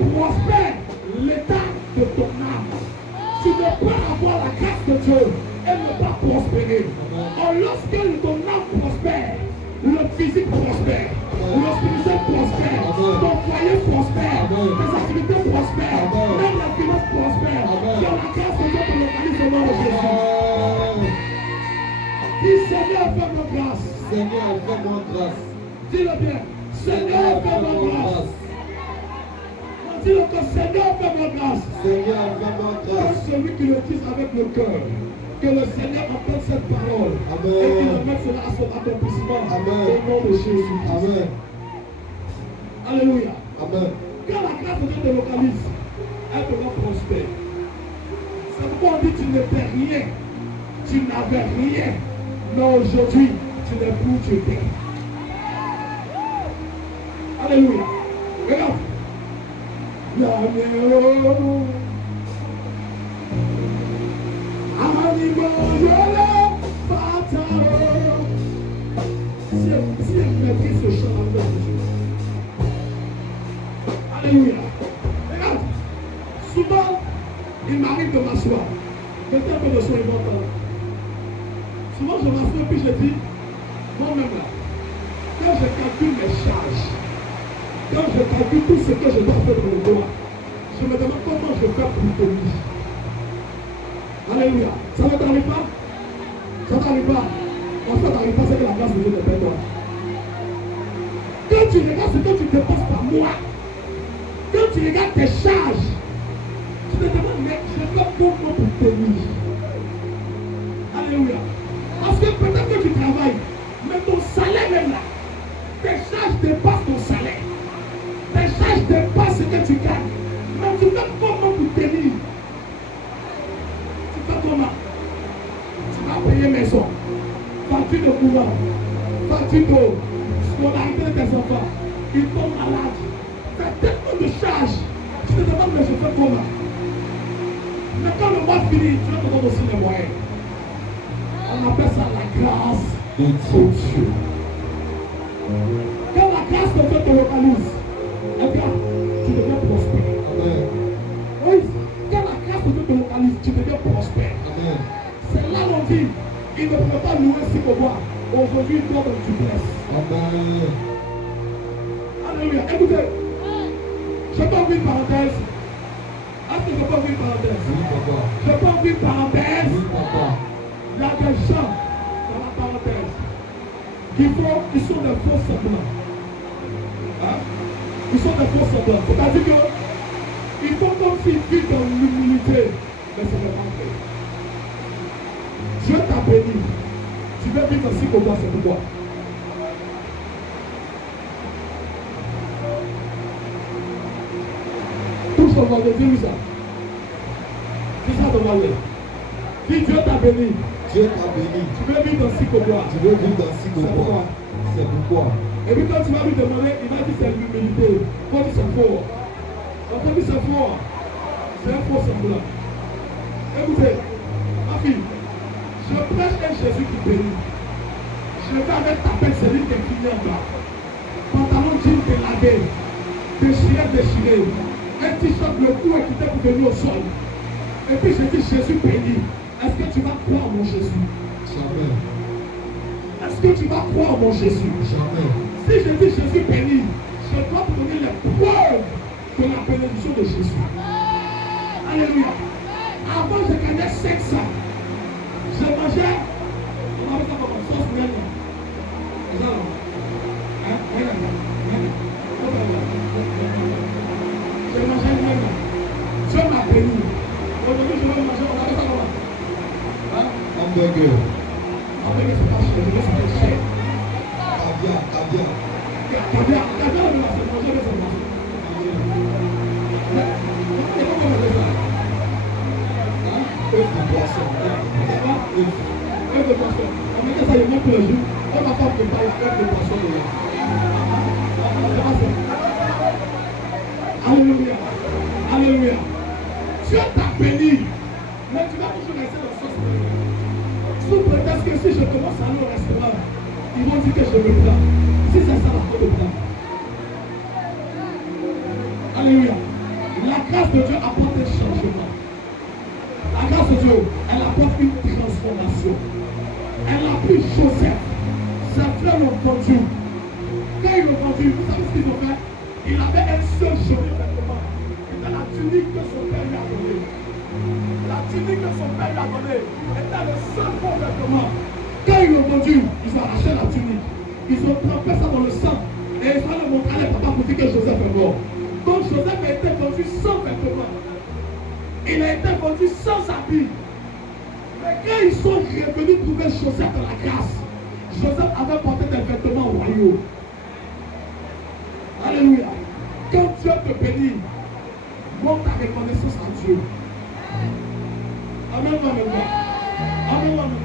prospère l'état de ton âme. Tu ne peux avoir la grâce de Dieu et ne pas prospérer. Or, lorsque ton Dis-le bien. Seigneur, fais-moi grâce. Dis-le que Seigneur, fais-moi grâce. Seigneur, fais-moi Que grâce. celui qui le dise avec le cœur. Que le Seigneur entende cette parole. Amen. Et qu'il remette cela à son accomplissement. Amen. Au nom de Jésus. Amen. Alléluia. Amen. Quand la grâce de Dieu te localise, elle te rend prospère. C'est pourquoi on dit tu n'étais rien. Tu n'avais rien. Mais aujourd'hui, tu n'es plus où tu étais. Alléluia. Regarde. Si elle maîtrise ce chant avec Jésus. Alléluia. Regarde. Souvent, il m'arrive de m'asseoir. Mettez un peu de son et m'entend. Souvent, je m'assois et puis je dis, moi-même là, quand je calcule mes charges, quand je calcule tout ce que je dois faire pour le mois, je me demande comment je fais pour tenir. Alléluia. Ça ne t'arrive pas? Ça ne t'arrive pas? En fait, ça n'arrive pas, c'est que la grâce de Dieu te paie toi. Quand tu regardes ce que tu dépenses par mois, quand tu regardes tes charges, tu te demandes, mais je fais comment pour tenir. Alléluia. Parce que peut-être que tu travailles, mais ton salaire même là, tes charges dépassent ton salaire. Tes charges dépassent ce que tu gagnes. Mais tu fais comment pour tenir? Tu fais comment? Tu vas payer maison, facture de courant, facture d'eau, scolarité de tes enfants. Ils tombent malades. Tu as tellement de charges. Tu te demandes, mais je fais comment? Mais quand le mois finit, tu vas te donner aussi les moyens. On appelle ça la grâce de Dieu. Quand la grâce de Dieu te localise, eh bien, tu deviens prospère. Amen. Oui, quand la grâce de Dieu te localise, tu deviens prospère. Amen. C'est là qu'on dit, il ne peut pas louer si au bois. Aujourd'hui, il doit donc tu blesses. Amen. Alléluia. Écoutez, je peux ouvrir une parenthèse. Est-ce que je peux ouvrir une parenthèse? Oui, papa. Je peux ouvrir une parenthèse. Oui, papa. Il y a des gens dans la parenthèse qui sont des faux semblants. Hein? Ils sont des faux semblants. C'est-à-dire que ils font comme s'ils vivent dans l'humilité, mais ce n'est pas vrai. Dieu t'a béni. Tu veux vivre ainsi pour moi, c'est pourquoi. Touche au monde, dis-lui ça. Dis ça devant lui. Dis Dieu t'a béni. Dieu t'a béni. Tu veux vivre ainsi pour moi. Tu veux vivre dans ce pourquoi. C'est pourquoi. Et puis quand tu vas lui demander, il va dire c'est l'humilité. Quand il c'est faux. Quand il c'est faux, c'est un faux semblant. Écoutez, ma fille, je prêche un Jésus qui bénit. Je vais avec ta pelle, c'est lui qui est fini en bas. Pantalon jean délagué, déchiré. Un t-shirt, le cou est quitté pour venir au sol. Et puis je dis Jésus béni. Est-ce que tu vas croire en mon Jésus? Jamais. Est-ce que tu vas croire en mon Jésus? Jamais. Si je dis Jésus béni, je dois te donner les preuves de la bénédiction de Jésus. Alléluia. Avant, je gagnais 500. Je mangeais, on avait ça comme une sauce mienne. Je mangeais mienne. Dieu m'a béni. Aujourd'hui, je vais manger, on avait ça comment? Hamburger. Hamburger, c'est pas cher, je vais se cher. Caviar. Caviar, on va se manger, mais c'est manger. Et comment on fait ça? Œuf de poisson. Œuf de poisson. On met ça, il monte le jour. On va pas préparer l'œuf de poisson de là. Alléluia. Alléluia. Dieu t'a béni. Mais tu vas toujours rester dans ce sauce. Sous prétexte que si je commence à aller au restaurant, ils vont dire que je me plains. Si c'est ça, la faute de plaindre. Alléluia. La grâce de Dieu apporte un changement. La grâce de Dieu, elle apporte une transformation. Elle a pris Joseph. Ses frères l'ont vendu. Quand ils l'ont vendu, vous savez ce qu'ils ont fait? Il avait un seul joli vêtement. C'était la tunique que son père lui a donnée. La tunique que son père lui a donnée était le seul bon vêtement. Quand ils l'ont vendu, ils ont arraché la tunique. Ils ont trempé ça dans le sang. Et ils vont le montrer à les papas pour dire que Joseph est mort. Donc Joseph a été vendu sans vêtements. Il a été vendu sans habit. Mais quand ils sont revenus trouver Joseph dans la grâce, Joseph avait porté des vêtements royaux. Alléluia. Quand Dieu te bénit, montre ta reconnaissance à Dieu. Amen, amen, amen. Amen, amen.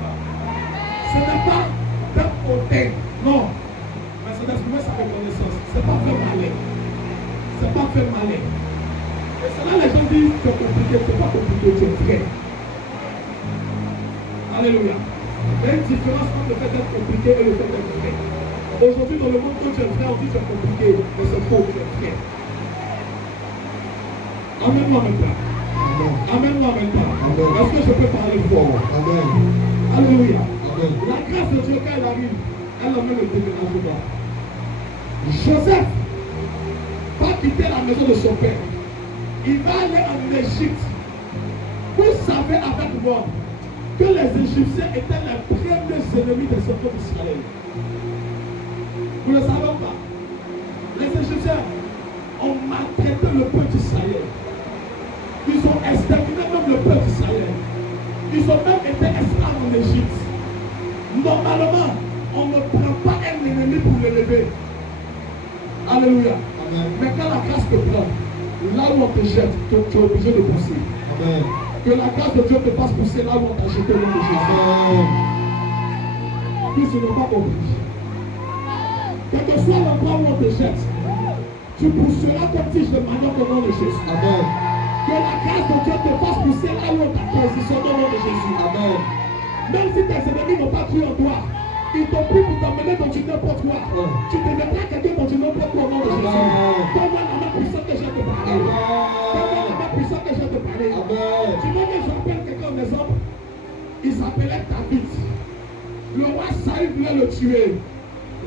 Ce n'est pas d'être hautain, non. Mais c'est d'exprimer sa reconnaissance. Ce n'est pas faire malin. Ce n'est pas faire malin. Et c'est là les gens disent que c'est compliqué, c'est pas compliqué, tu es vrai. Alléluia. Il y a une différence entre le fait d'être compliqué et le fait d'être vrai. Aujourd'hui, dans le monde, quand tu es vrai, on dit que tu es compliqué, mais c'est faux, tu es vrai. Amen, amen, pas. Amen, amen, pas. Est-ce que je peux parler fort? Amen. Alléluia. Amen. La grâce de Dieu, quand elle arrive, elle amène le déménagement. Joseph va quitter la maison de son père. Il va aller en Égypte. Vous savez avec moi que les Égyptiens étaient les premiers ennemis des enfants d'Israël. Vous ne le savez pas. Les Égyptiens ont maltraité le peuple d'Israël. Ils ont exterminé même le peuple d'Israël. Ils ont même été esclaves en Égypte. Normalement, on ne prend pas un ennemi pour l'élever. Alléluia. Amen. Mais quand la grâce te prend, là où on te jette, tu es obligé de pousser. Amen. Que la grâce de Dieu te fasse pousser là où on t'a jeté au nom de Jésus. Amen. Puis ce n'est pas obligé. Quel que soit l'endroit où on te jette, tu pousseras comme tige de manioc au nom de Jésus. Amen. Que la grâce de Dieu te fasse pousser là où on t'a positionné au nom de Jésus. Amen. Même si tes ennemis n'ont pas cru en toi, ils t'ont pris pour t'emmener dans du n'importe quoi. Tu deviendras quelqu'un dans du n'importe quoi au nom de Jésus. Donne-moi la main puissante que j'ai te parler. Donne-moi la main puissante que j'ai te parler. Amen. Tu vois que j'appelle quelqu'un en exemple. Il s'appelait David. Le roi Saül voulait le tuer.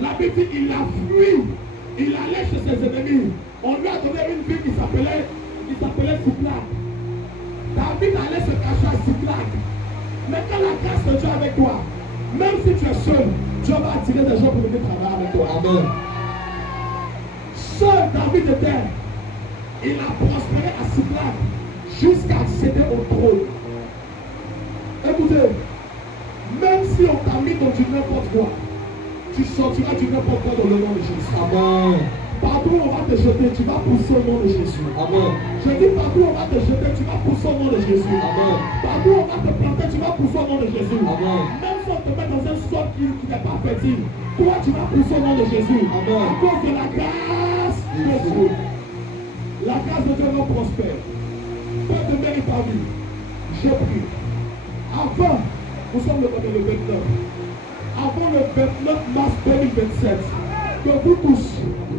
La Bible dit qu'il a fui. Il allait chez ses ennemis. On lui a donné une ville qui s'appelait Siklag. David allait se cacher à Siklag. Mais quand la grâce de Dieu est avec toi, même si tu es seul, Dieu va attirer des gens pour venir travailler avec toi. Amen. Seul David était. Il a prospéré à Siklag jusqu'à accéder au trône. Écoutez, même si on t'a mis dans du n'importe quoi, tu sortiras du n'importe quoi dans le nom de Jésus. Amen. Partout où on va te jeter, tu vas pousser au nom de Jésus. Amen. Je dis partout où on va te jeter, tu vas pousser au nom de Jésus. Amen. Partout où on va te planter, tu vas pousser au nom de Jésus. Amen. Même si on te met dans un sol qui n'est pas fertile, toi tu vas pousser au nom de Jésus. Amen. À cause de la grâce de Dieu. La grâce de Dieu nous prospère. Pas de mérite parmi. Je prie. Avant, nous sommes le 29. Avant le 29 mars 2027, que vous tous,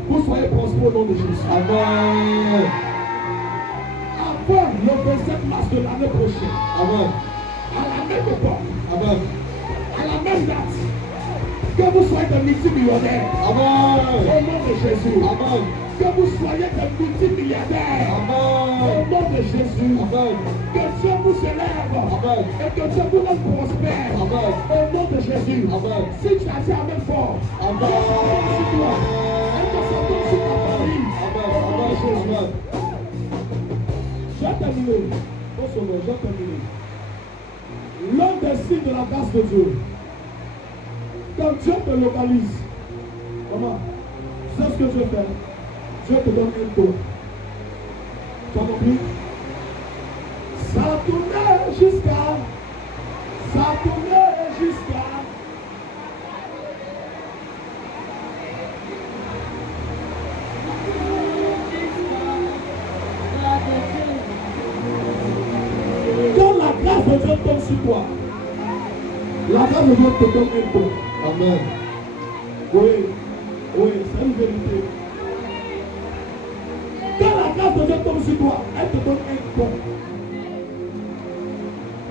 vous soyez prospères au nom de Jésus. Amen. Avant le 27 mars de l'année prochaine, Amen. à la même époque, Amen. à la même date, que vous soyez des multimillionnaires. Amen. Au nom de Jésus. Amen. Que vous soyez des multimilliardaires. Au Amen. nom de Jésus. Amen. Que Dieu vous élève. Amen. Et que Dieu vous rende prospère. Amen. Au nom de Jésus. Amen. Si tu as dit Amen fort, Amen. que ça tombe sur toi. Et que ça tombe sur ta famille. Amen. Au nom de Jésus. Amen. J'ai terminé. Pour son nom, j'ai terminé. L'un des signes de la grâce de Dieu. Quand Dieu te localise, comment? C'est ce que Dieu fait. Dieu te donne un don. Tu as compris? Ça tournait jusqu'à. Quand la grâce de Dieu tombe sur toi, la grâce de Dieu te donne un don. Amen. Oui, c'est une vérité. Quand la grâce de Dieu tombe sur toi, elle te donne un don.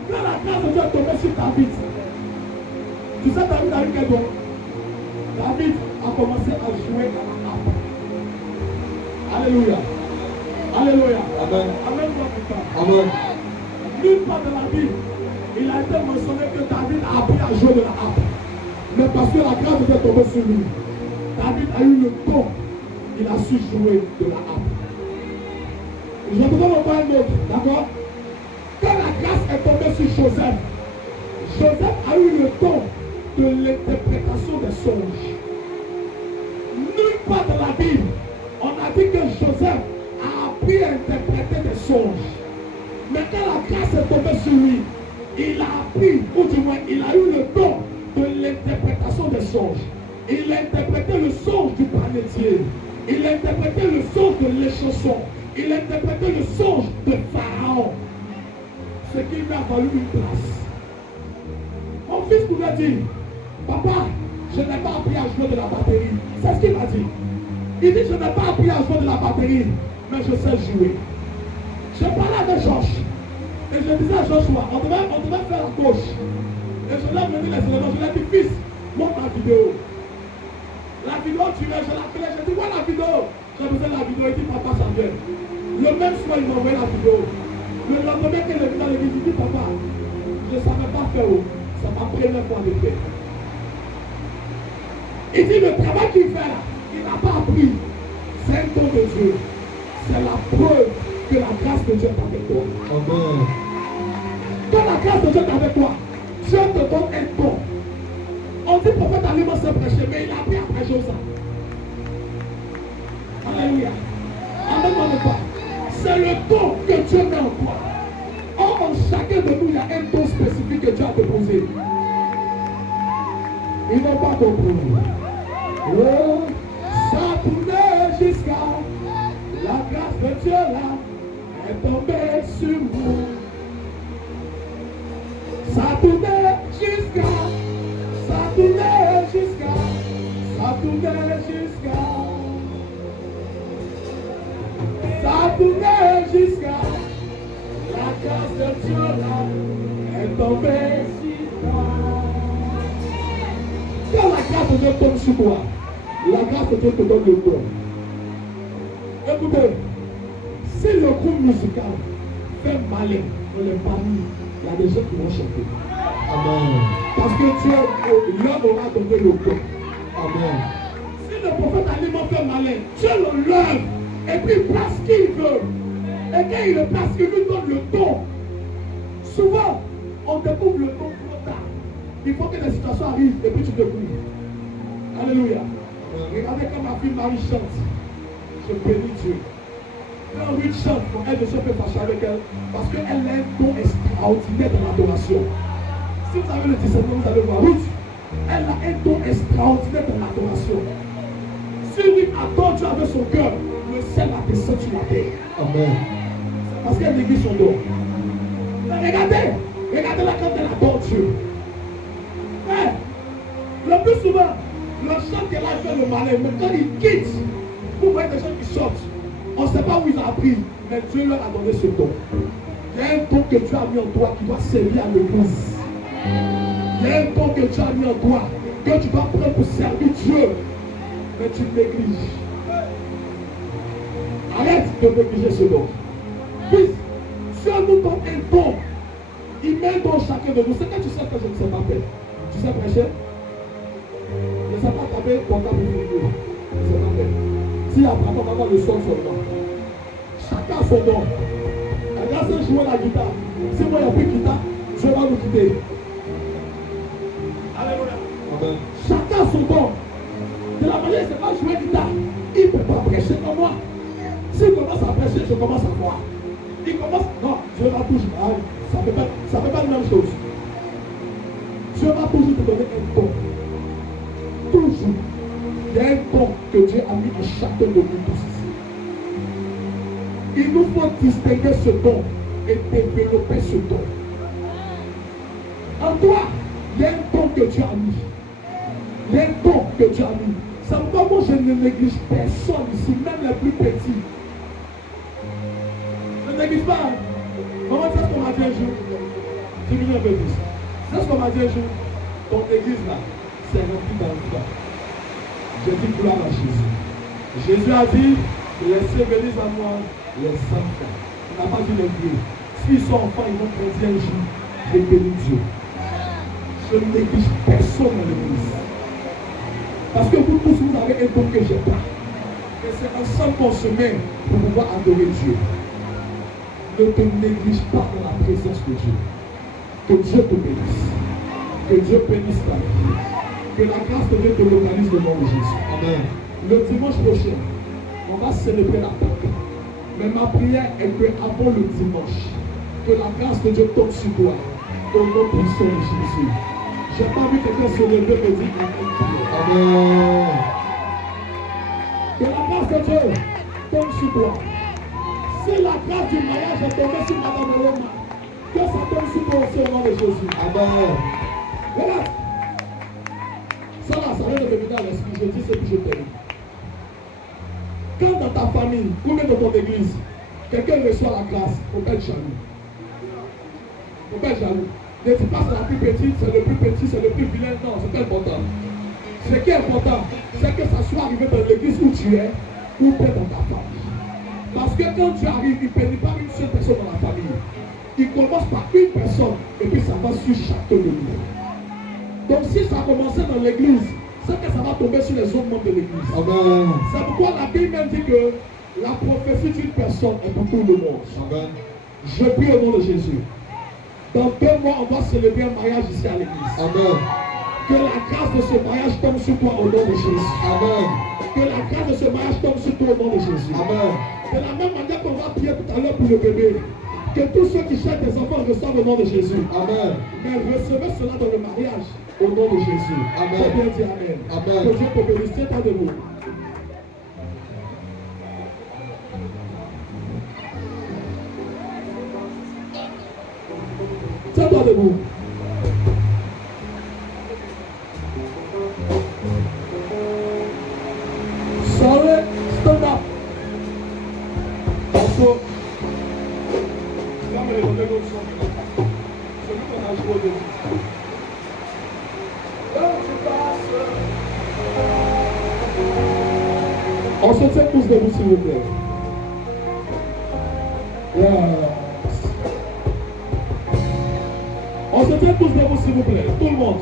Quand la grâce de Dieu est tombée sur David, tu sais David a eu quel don? David a commencé à jouer à la harpe. Alléluia. Alléluia. Amen. Amen. Amen. Nulle part de la Bible, il a été mentionné que David a appris à jouer de la harpe. Mais parce que la grâce de Dieu est tombée sur lui, David a eu le don. Il a su jouer de la harpe. Je te donne encore un autre, d'accord? Quand la grâce est tombée sur Joseph, Joseph a eu le don de l'interprétation des songes. Nulle part dans la Bible, on a dit que Joseph a appris à interpréter des songes. Mais quand la grâce est tombée sur lui, il a appris, ou du moins, il a eu le don de l'interprétation des songes. Il a interprété le songe du panétier. Il a interprété le songe de l'échausson. Il a interprété le songe de Pharaon. Ce qui lui a valu une place. Mon fils pouvait dire, papa, je n'ai pas appris à jouer de la batterie. C'est ce qu'il m'a dit. Il dit, je n'ai pas appris à jouer de la batterie, mais je sais jouer. Je parlais avec Georges. Et je disais à Joshua, on devait faire la gauche. Et je l'ai mené les éléments. Je lui ai dit, fils, montre la vidéo. La vidéo, tu l'as, je l'ai appelé. Je dis, voilà la vidéo. J'ai besoin de la vidéo. Il dit, papa, ça vient. Le même soir, il m'a envoyé la vidéo. Le lendemain qu'il est venu dans l'église, il dit, papa, je ne savais pas faire. C'est ma première fois de faire. Il dit, le travail qu'il fait là, il n'a pas appris. C'est un don de Dieu. C'est la preuve que la grâce de Dieu est avec toi. Amen. Quand la grâce de Dieu est avec toi, Dieu te donne un don. On dit prophète Alima s'est prêché, mais il a appris à prêcher ça. Alléluia. Amen, pas. C'est le don que Dieu met en toi. Or, en chacun de nous, il y a un don spécifique que Dieu a déposé. Ils n'ont pas compris. Oh, ça tournait jusqu'à la grâce de Dieu là est tombée sur vous. Ça tournait jusqu'à, ça tournait jusqu'à, ça tournait jusqu'à, ça tournait jusqu'à la grâce de Dieu là est tombée sur toi. Quand la grâce de Dieu tombe sur toi, la grâce de Dieu te donne le don. Écoutez, si le groupe musical fait malin dans les familles, il y a des gens qui vont chanter. Amen. Parce que Dieu leur aura donné le don. Amen. Si le prophète Alima fait malin, Dieu le lève et puis il place qui il veut. Et quand il le place, il lui donne le don. Souvent, on découvre le don trop tard. Il faut que les situations arrivent et puis tu découvres. Alléluia. Regardez comme ma fille Marie chante. Je bénis Dieu. Quand Ruth chante, elle ne se fait fâcher avec elle parce qu'elle a un don extraordinaire dans l'adoration. Si vous avez le discernement, vous allez voir Ruth. Elle a un don extraordinaire dans l'adoration. Si Ruth adore Dieu avec son cœur, le ciel a descendu sur la terre. Amen. Parce qu'elle néglige son don. Mais regardez-la quand elle adore Dieu. Mais, le plus souvent, le chant qu'elle a fait le malin, mais quand il quitte, vous voyez des gens qui sortent. On ne sait pas où ils ont appris, mais Dieu leur a donné ce don. Il y a un don que Dieu a mis en toi qui doit servir à l'église. Il y a un don que Dieu a mis en toi que tu dois prendre pour servir Dieu. Mais tu négliges. Arrête de négliger ce don. Fils, Dieu nous donne un don. Il met un don chacun de nous. C'est que tu sais que je ne sais pas faire. Tu sais prêcher? Je ne sais pas taper ton table de vidéo. Je ne sais pas faire. Si après on va avoir le son seulement. Chacun son don. Regarde si jouer la guitare. Si moi il n'y a plus de guitare, Dieu va nous quitter. Alléluia. Amen. Chacun son don. De la manière, il ne sait pas jouer la guitare. Il ne peut pas prêcher comme moi. S'il commence à prêcher, je commence à croire. Il commence. Non, Dieu va toujours. Ça ne fait pas la même chose. Dieu va toujours te donner un don. Toujours. Il y a un don que Dieu a mis en chacun de nous tous ici. Il nous faut distinguer ce don et développer ce don. En toi, il y a un don que Dieu a mis. Il y a un don que Dieu a mis. C'est pourquoi moi je ne néglige personne ici, même les plus petits. Je ne néglige pas. Maman, c'est ce qu'on m'a dit un jour. Diminue un peu plus. C'est ce qu'on m'a dit un jour. Ton église là, c'est rempli d'enfants. Je dis gloire à Jésus. Jésus a dit, laissez venir à moi les enfants. Il n'a pas dit les vieux. S'ils sont enfants, ils vont grandir un jour. Je bénis Dieu. Je ne néglige personne dans l'église. Parce que vous tous, vous avez un don que j'ai pas. Et c'est ensemble qu'on se met pour pouvoir adorer Dieu. Ne te néglige pas dans la présence de Dieu. Que Dieu te bénisse. Que Dieu bénisse ta vie. Que la grâce de Dieu te localise devant Jésus. Amen. Le dimanche prochain, on va célébrer la Pâque. Mais ma prière est que avant le dimanche, que la grâce de Dieu tombe sur toi. Au nom puissant de Jésus. Je n'ai pas vu quelqu'un se lever et dire Amen. Que la grâce de Dieu tombe sur toi. Si la grâce du mariage est tombée sur Madame Roma, que ça tombe sur toi aussi au nom de Jésus. Amen. Regarde. Ça là, ça vient de me venir à l'esprit. Je dis ce que je t'aime. Quand dans ta famille, ou même dans ton église, quelqu'un reçoit la grâce, il faut pas être jaloux. Il faut pas être jaloux. Ne dis pas c'est la plus petite, c'est le plus petit, c'est le plus vilain. Non, c'est pas important. Ce qui est important, c'est que ça soit arrivé dans l'église où tu es, ou peut-être dans ta famille. Parce que quand tu arrives, il ne bénit pas une seule personne dans la famille. Il commence par une personne, et puis ça va sur chacun de nous. Donc si ça a commencé dans l'église, c'est que ça va tomber sur les autres membres de l'église. Amen. C'est pourquoi la Bible même dit que la prophétie d'une personne est pour tout le monde. Amen. Je prie au nom de Jésus. Dans 2 mois, on va célébrer un mariage ici à l'église. Amen. Que la grâce de ce mariage tombe sur toi au nom de Jésus. Amen. Que la grâce de ce mariage tombe sur toi au nom de Jésus. Amen. De la même manière qu'on va prier tout à l'heure pour le bébé, que tous ceux qui cherchent des enfants reçoivent au nom de Jésus. Amen. Mais recevez cela dans le mariage au nom de Jésus. Amen. Faut bien dire Amen. Amen. Que Dieu te bénisse. Tiens-toi debout. Tiens-toi debout. Sorry, stand up. Also, celui qu'on a joué au début. On se tient tous debout s'il vous plaît. Yes. On se tient tous debout s'il vous plaît. Tout le monde.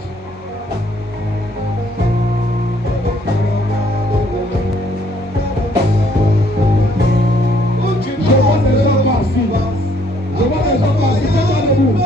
Je vois des gens passer. Je vois des gens passer. Tiens-toi debout.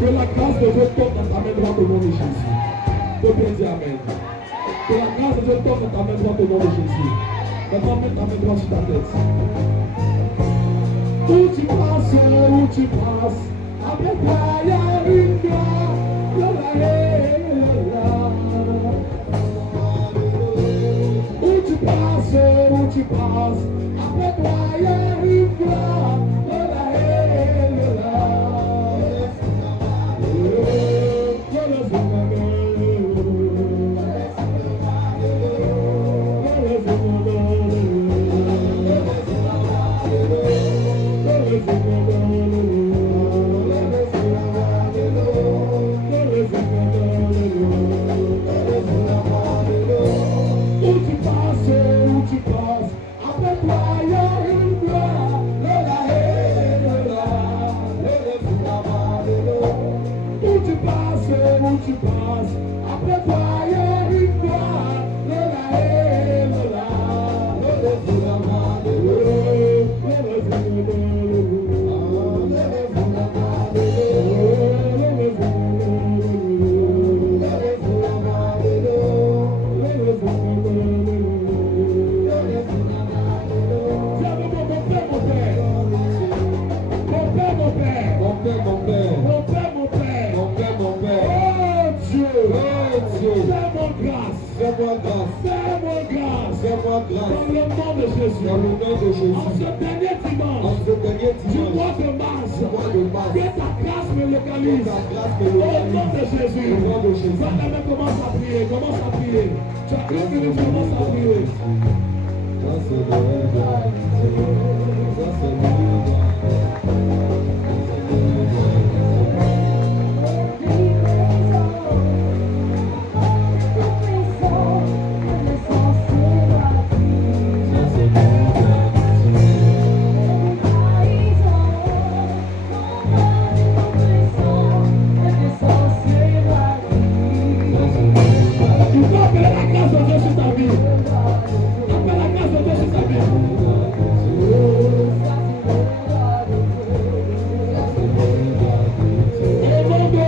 Que la grâce de Dieu tombe dans ta main droite au nom de Jésus. Faut bien dire Amen. Que la grâce de Dieu tombe dans ta main droite au nom de Jésus. Maintenant, mets ta main droite sur ta tête. Où tu passes, après toi, il y a une gloire. Où tu passes, après toi, il y a une gloire. Où tu passes, après toi. Dieu, fais-moi grâce. fais-moi grâce. Fais-moi grâce. Fais-moi Dans grâce. le nom de Jésus. Dans le nom de En Jésus. ce dernier En dimanche ce dernier du dimanche, mois de mars, du mois de mars, que ta grâce me que localise. ta grâce me Au nom de localise. Jésus. Au nom de Jésus. Maintenant, commence à prier. Commence à prier. Tu as 1 minute, commence à prier. Grâce de Dieu. Grâce de Dieu. Tu peux appeler la grâce de Dieu sur ta vie. Appelle la grâce de Dieu sur ta vie. Au nom de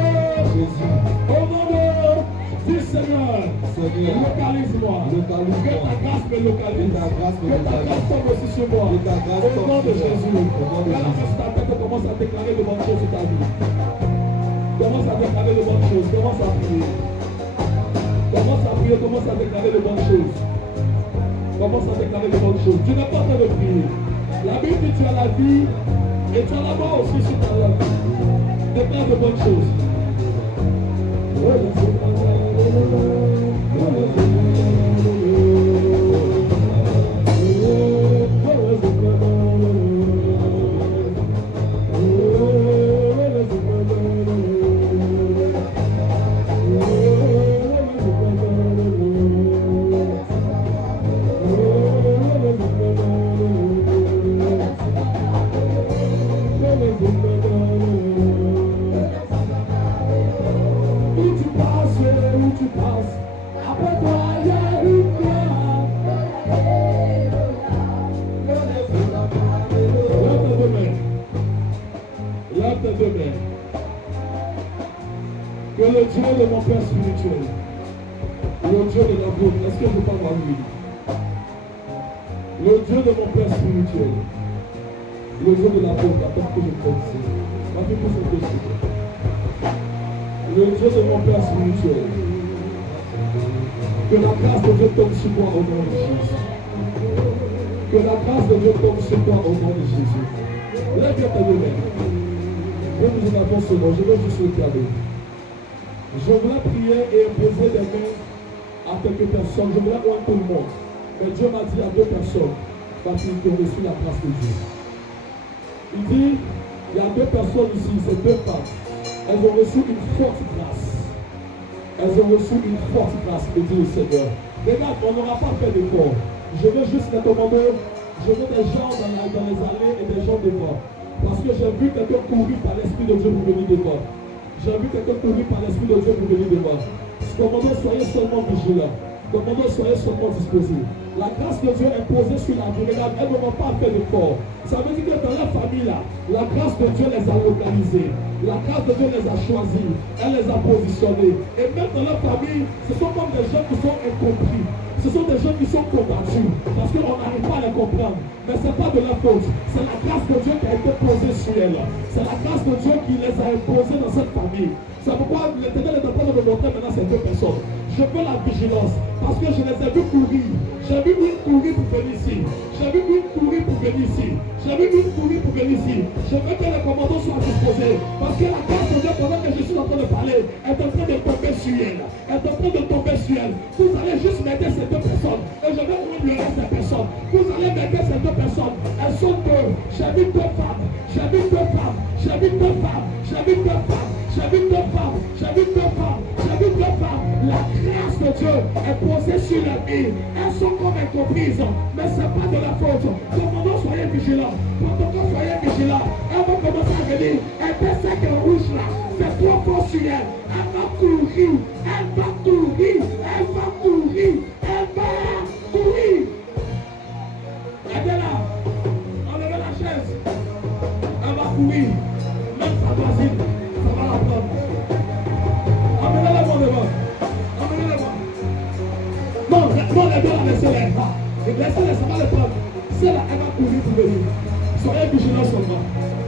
dis Seigneur, localise-moi. Que ta grâce me localise. Que ta grâce tombe aussi sur moi. Au nom de Jésus. Quand la main sur ta tête, commence à déclarer de bonnes choses sur ta vie. Commence à déclarer de bonnes choses. Commence à prier. Commence à prier, commence à déclarer de bonnes choses. Commence à déclarer de bonnes choses. Tu n'es pas en train de prier. La Bible dit que tu as la vie et tu as la mort aussi sur ta langue. Déclare de bonnes choses. Où tu passes, après toi il y a une gloire. Lève tes deux mains. Lève tes deux mains. Que le Dieu de mon Père spirituel, le Dieu de l'apôtre, est-ce que je parle à lui? Le Dieu de mon Père spirituel, le Dieu de l'apôtre, attends que je prenne ici. Ma vie pour cette question. Le Dieu de mon Père spirituel, que la grâce de Dieu tombe sur moi au nom de Jésus. Que la grâce de Dieu tombe sur moi au nom de Jésus. Lève tes deux mains. Et nous en avons ce nom. Je vais juste le garder. Je voulais prier et imposer des mains à quelques personnes. Je voulais voir tout le monde. Mais Dieu m'a dit à deux personnes parce qu'ils ont reçu la grâce de Dieu. Il dit, il y a deux personnes ici, c'est deux femmes. Elles ont reçu une forte grâce. Elles ont reçu une forte grâce, me dit le Seigneur. Regarde, on n'aura pas fait d'effort. Je veux juste les demander, je veux des gens dans les allées et des gens devant. Parce que j'ai vu quelqu'un courir par l'Esprit de Dieu pour venir devant. J'ai vu quelqu'un courir par l'Esprit de Dieu pour venir devant. Commandez, soyez seulement vigilants. Commandez, soyez seulement disposés. La grâce de Dieu est posée sur la vie. Regarde, elles ne vont pas faire d'effort. Ça veut dire que dans la famille là, la grâce de Dieu les a localisés. La grâce de Dieu les a choisis. Elle les a positionnés. Et même dans la famille, ce sont comme des gens qui sont incompris. Ce sont des gens qui sont combattus parce qu'on n'arrive pas à les comprendre. Mais ce n'est pas de la faute. C'est la grâce de Dieu qui a été posée sur elles. C'est la grâce de Dieu qui les a imposées dans cette famille. C'est pourquoi l'Éternel est en train de me montrer maintenant ces deux personnes. Je veux la vigilance parce que je les ai vus courir. J'ai vu une courir pour venir ici. J'ai vu une courir pour venir ici. J'ai vu une courir pour venir ici. Je veux que les commandos soient disposés parce que la grâce de Dieu, pendant que je suis en train de parler, est en train de tomber sur elle. Est en train de tomber sur elle. Vous allez juste m'aider ces deux personnes et je vais prendre le reste des personnes. Vous allez m'aider ces deux personnes. Elles sont deux. J'ai vu deux femmes. J'ai vu deux femmes. J'ai vu deux femmes. J'ai vu deux femmes. J'ai vu deux femmes. J'ai vu deux femmes. J'ai vu deux femmes. La grâce de Dieu est posée sur la vie. Elles sont comme incomprises, mais ce n'est pas de la faute. Commandons, soyez vigilants. Protocole, soyez vigilants. Elles vont commencer à venir. Elle fait ça que rouge là. C'est trop fort sur elle. Elle va courir. Elle va courir. Elle va courir. Elle va courir. Aidez-la. Enlevez la chaise. Elle va courir. Même sa voisine, ça va la prendre. Amenez-la moi devant. Amenez-la moi. Non, les deux, laissez-les. Laissez-les, ça va les prendre. Celle-là, elle va courir pour venir. Soyez vigilants seulement.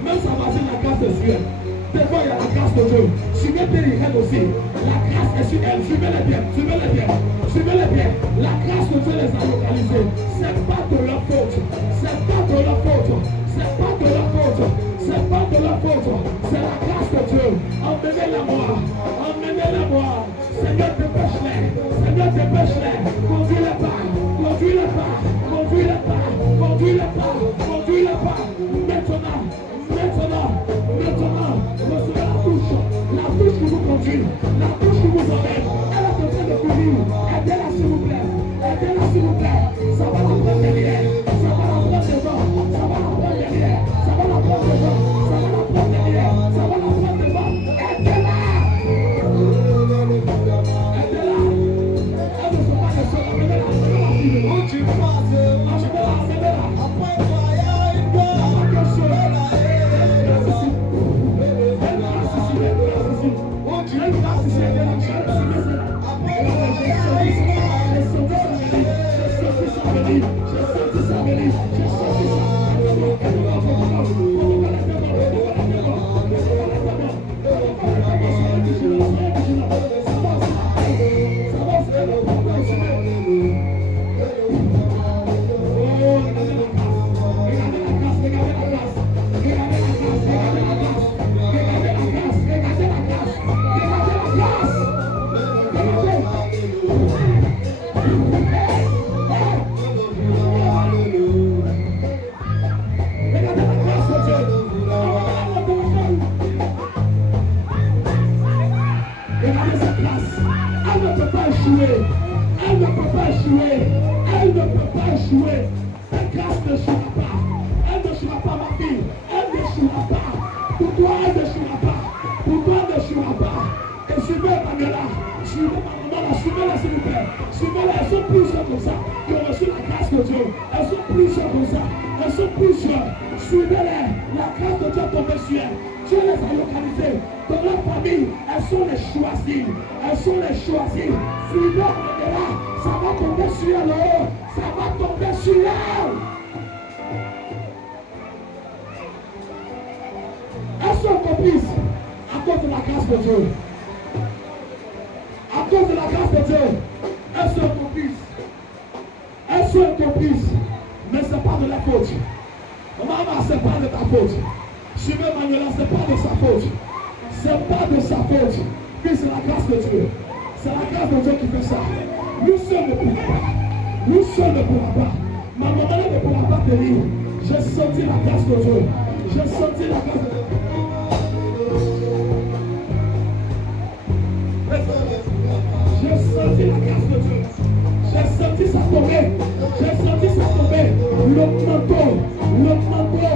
Même sa voisine, la grâce est sur elle. Devant, il y a la grâce de Dieu. Suivez Péricène aussi. La grâce est sur elle. Suivez-les bien. Suivez-les bien. Suivez-les bien. La grâce de Dieu les a localisés. C'est pas de leur faute. C'est pas de leur faute. C'est pas de leur faute. C'est pas de leur faute. C'est la grâce de Dieu. Emmenez-les moi. Emmenez-les moi. Seigneur, dépêche-les. Seigneur, dépêche-les. Conduis-les pas. Conduis-les pas. Conduis-les pas. Conduis-les pas. Conduis-les pas. Maintenant. Maintenant. Maintenant. Recevez la touche. La touche qui vous conduit. La touche qui vous emmène. Elle est en train de courir. Aidez-la s'il vous plaît. Aidez-la s'il vous plaît. Ça va la prendre derrière. Ça va la prendre devant. Ça va la prendre derrière. Ça va la prendre devant. Ça va la prendre derrière. Ça va la prendre devant. Aidez-la. Aidez-la. Elle ne se passe pas seule. Amenez-la. Amenez-la. Où tu passes? Amenez-la. Amenez-la. Après toi, il y a une gloire. Elle ne peut pas échouer. Elle ne peut pas échouer. Cette grâce n'échouera pas. Elle n'échouera pas, ma fille. Elle n'échouera pas. Pour toi, elle n'échouera pas. Pour toi, elle n'échouera pas. Et suivez Manuela. Suivez ma maman là. Suivez-la, s'il vous plaît. Suivez-la. Elles sont plusieurs comme ça qui ont reçu la grâce de Dieu. Elles sont plusieurs comme ça. Elles sont plusieurs. Suivez-les. La grâce de Dieu est tombée sur elles. Dieu les a localisées. Dans leur famille, elles sont les choisies. Elles sont les choisies. Suivez Manuela. Ça va tomber sur elle. Ça va tomber sur elle. Elles sont complices à cause de la grâce de Dieu. À cause de la grâce de Dieu, elles sont complices. Elles sont complices. Mais ce n'est pas de la faute. Maman, ce n'est pas de ta faute. Suivez Manuela, ce n'est pas de sa faute. Ce n'est pas de sa faute. Puis c'est la grâce de Dieu. C'est la grâce de Dieu qui fait ça. Nous seuls ne pourrons pas. Nous seuls ne pourrons pas. Ma maman ne pourra pas tenir. J'ai senti la grâce de Dieu. J'ai senti la grâce de Dieu. J'ai senti la grâce de Dieu. J'ai senti ça tomber. J'ai senti ça tomber. Le manteau. Le manteau.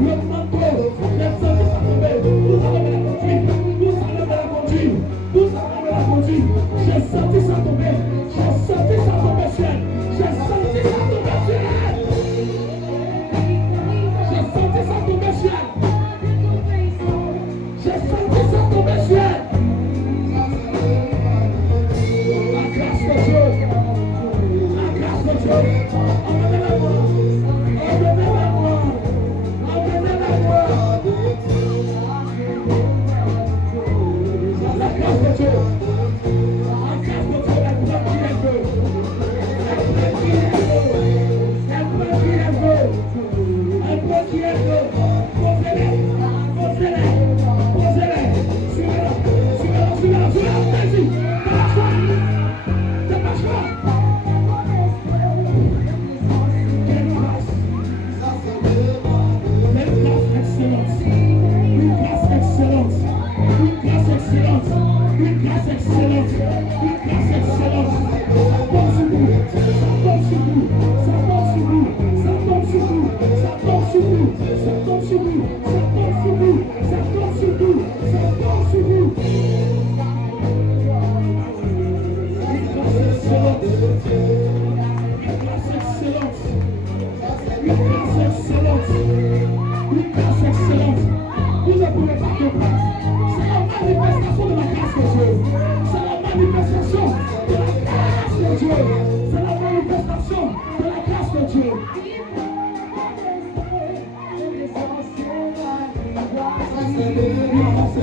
Le manteau. J'ai senti ça tomber. Vous allez me la conduire. Vous allez me la conduire. Vous allez me la conduire. J'ai senti ça tomber. J'ai senti ça tomber sur elle. J'ai senti ça tomber sur elle. J'ai senti ça tomber sur elle. J'ai senti ça tomber sur elle. La grâce de Dieu. La grâce de Dieu. Emmenez-la-moi. Emmenez-la-moi. Emmenez-la-moi. La grâce de Dieu. La grâce de Dieu, elle prend qui elle veut. Elle prend qui elle veut. Elle prend qui elle veut. Elle prend qui elle veut. Posez-les. Posez-les. Posez-les. Suivez-la. Suivez-la. Suivez-la. Suivez-la. Vas-y. Dépêche-toi. Dépêche-toi. Quelle grâce. Quelle grâce excellente. Une grâce excellente. Une grâce excellente. Une grâce excellente. Une grâce excellente. Ça tombe sur vous. Ça tombe sur vous. Ça tombe sur vous. Ça tombe sur vous. Ça tombe sur vous. Ça tombe sur vous. Ça tombe sur vous. Ça tombe sur vous. Ça tombe sur vous. Une grâce excellente. Une grâce excellente. Une grâce excellente. Une grâce excellente. Vous ne pouvez pas comprendre. C'est la manifestation de la grâce de Dieu. C'est la manifestation de la grâce de Dieu. C'est la manifestation de la grâce de Dieu. Une grâce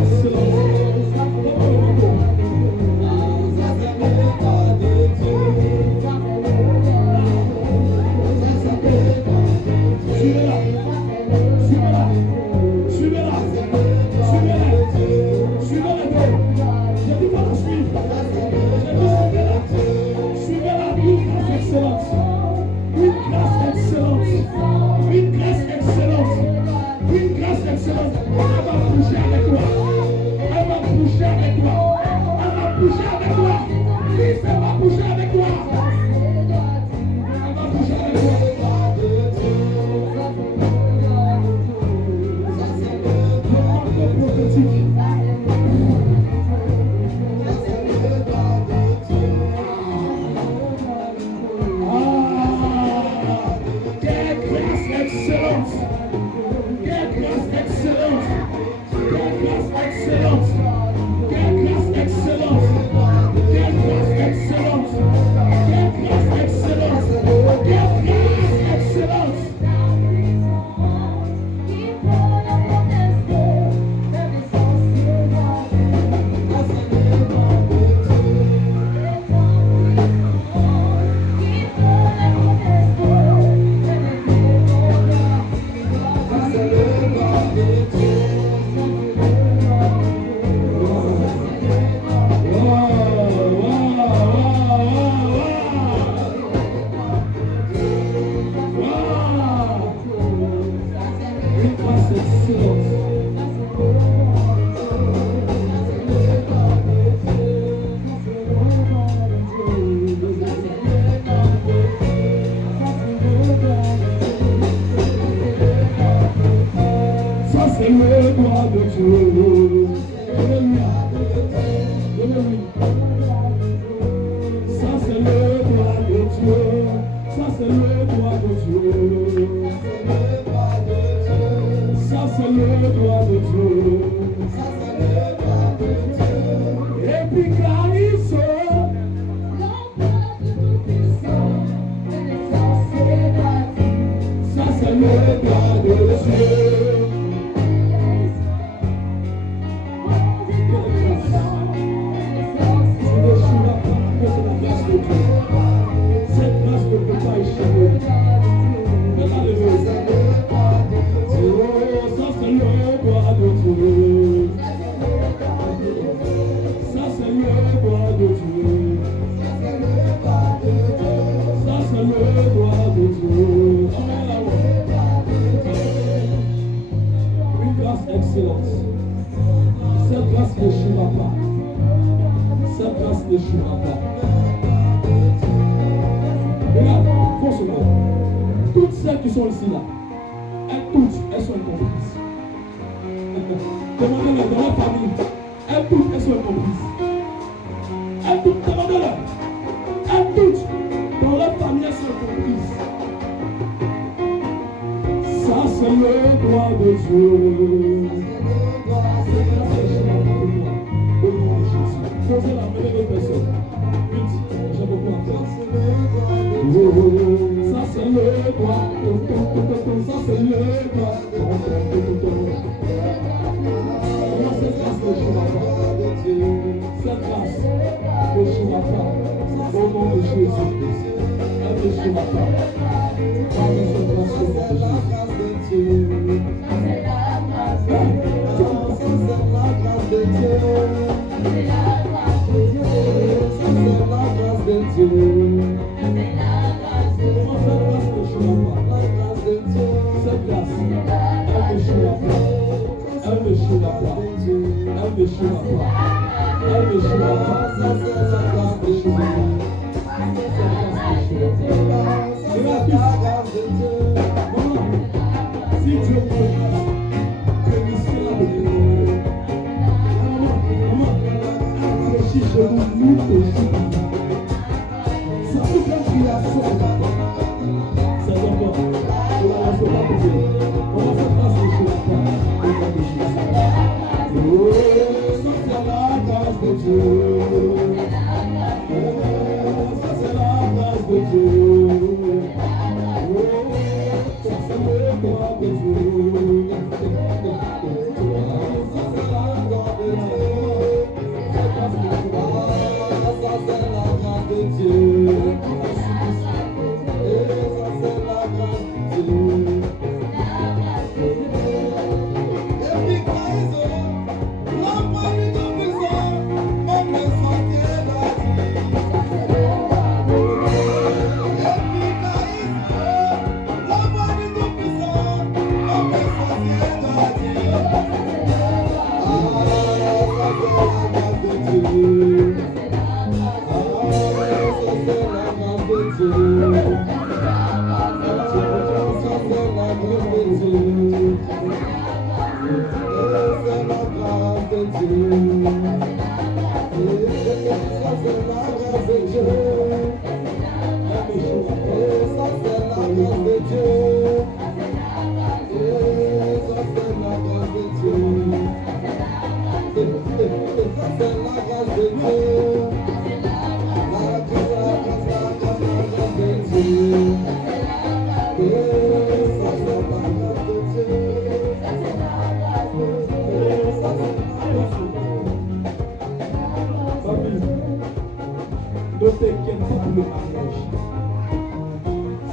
Ne t'inquiète pas pour le mariage.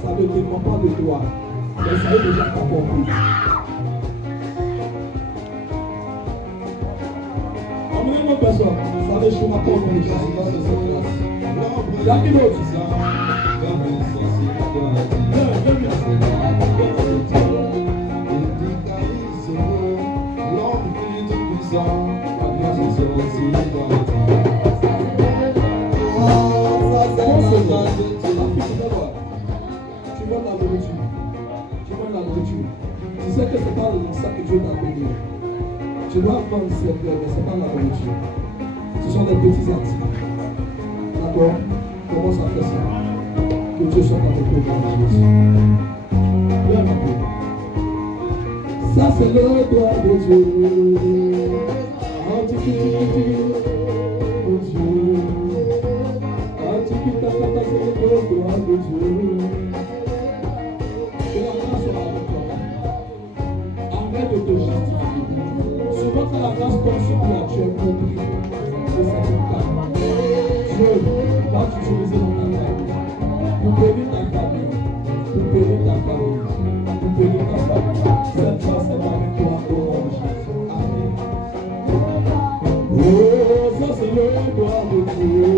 Ça ne dépend pas de toi. Mais ça est déjà pas compris. Emmenez-moi personne. Ça n'échouera pas au monde. Il y a qui d'autre? Tu vois la nourriture. Tu sais que c'est pas ça que Dieu t'a donné. Tu dois prendre cette mais c'est pas la nourriture. Ce sont des petits articles. D'accord? Commence à faire ça. Que Dieu soit avec toi dans Jésus. Viens ma paix. Ça c'est le doigt de Dieu. Oh Dieu. C'est le doigt de Dieu. Que la grâce soit avec toi. Arrête de te justifier. Souvent quand la grâce tombe sur toi, tu es compris. Et ça te calme. Dieu va t'utiliser dans ta famille. Pour bénir ta famille. Pour bénir ta famille. Pour bénir ta famille. Cette grâce est avec toi au nom de Jésus. Amen. Oh, ça c'est le doigt de Dieu.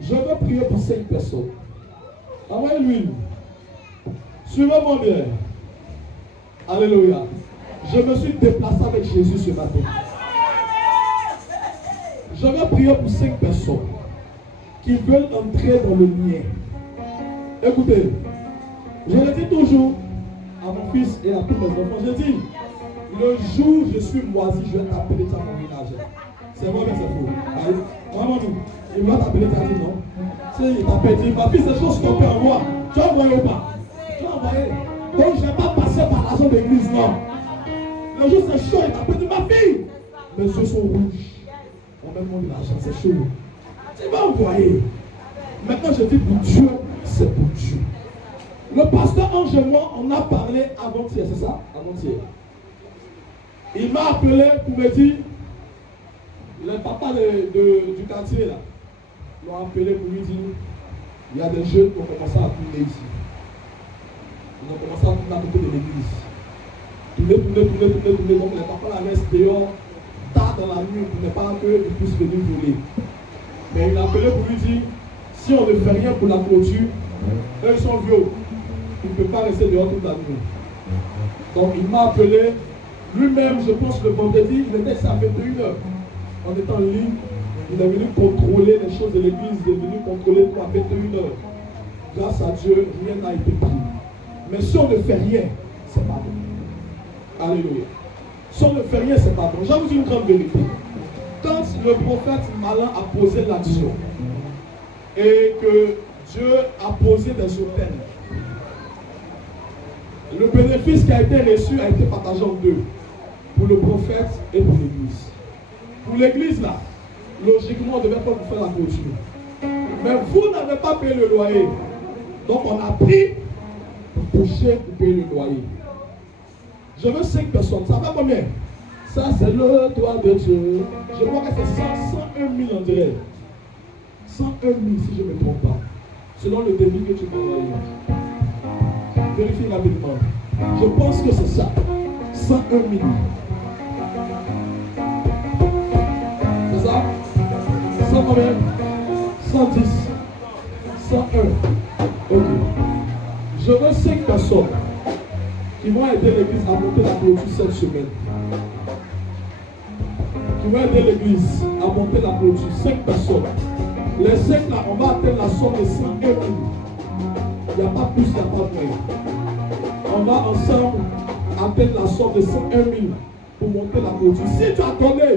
Je veux prier pour 5 personnes. Envoyez l'huile. Suivez-moi bien. Alléluia. Je me suis déplacé avec Jésus ce matin. Je vais prier pour 5 personnes qui veulent entrer dans le mien. Écoutez, je le dis toujours à mon fils et à tous mes enfants. Je dis, le jour où je suis moisi, je vais t'appeler à mon village. C'est vrai, mais c'est faux. Vraiment, il va t'appeler, tu as dit non. Il t'appelle, dit, ma fille, c'est chose qu'on peut avoir. Tu as envoyé ou pas? Tu as envoyé. Donc, je ne vais pas passer par l'argent d'église, non. Le jour c'est chaud, il t'appelle, dit, ma fille, mes yeux sont rouges. On met mon argent, c'est chaud. Tu vas envoyer. Maintenant, je dis pour Dieu, c'est pour Dieu. Le pasteur Ange et moi, on a parlé avant-hier, c'est ça? Avant-hier. Il m'a appelé pour me dire, le papa du quartier là, l'ont appelé pour lui dire, il y a des jeunes qui ont commencé à tourner ici. Ils ont commencé à tourner à côté de l'église. Tourner. Donc les papas la laissent dehors, tard dans la nuit, pour ne pas qu'ils puissent venir voler. Mais il a appelé pour lui dire, si on ne fait rien pour la clôture, eux ils sont vieux. Ils ne peuvent pas rester dehors toute la nuit. Donc il m'a appelé, lui-même, je pense le vendredi, il était à 21h. En étant en ligne, il est venu contrôler les choses de l'église, il est venu contrôler tout à 21h. Grâce à Dieu, rien n'a été pris. Mais si on ne fait rien, c'est pas bon. Alléluia. Si on ne fait rien, c'est pas bon. Je vais vous dire une grande vérité. Quand le prophète malin a posé l'action et que Dieu a posé des autels, le bénéfice qui a été reçu a été partagé en deux, pour le prophète et pour l'église. Pour l'église là, logiquement on ne devait pas vous faire la clôture. Mais vous n'avez pas payé le loyer. Donc on a pris pour toucher pour payer le loyer. Je veux 5 personnes. Ça va combien? Ça c'est le doigt de Dieu. Je crois que c'est 101 000 en direct. 101 000 si je ne me trompe pas. Selon le débit que tu m'as envoyé. Vérifie rapidement. Je pense que c'est ça. 101 000. C'est ça? 101 100 combien? 110. 101. Ok. Je veux 5 personnes qui vont aider l'église à monter la clôture cette semaine. Qui vont aider l'église à monter la clôture. 5 personnes. Les 5 là, on va atteindre la somme de 101 000. Il n'y a pas plus, il n'y a pas moins. On va ensemble atteindre la somme de 101 000 pour monter la clôture. Si tu as donné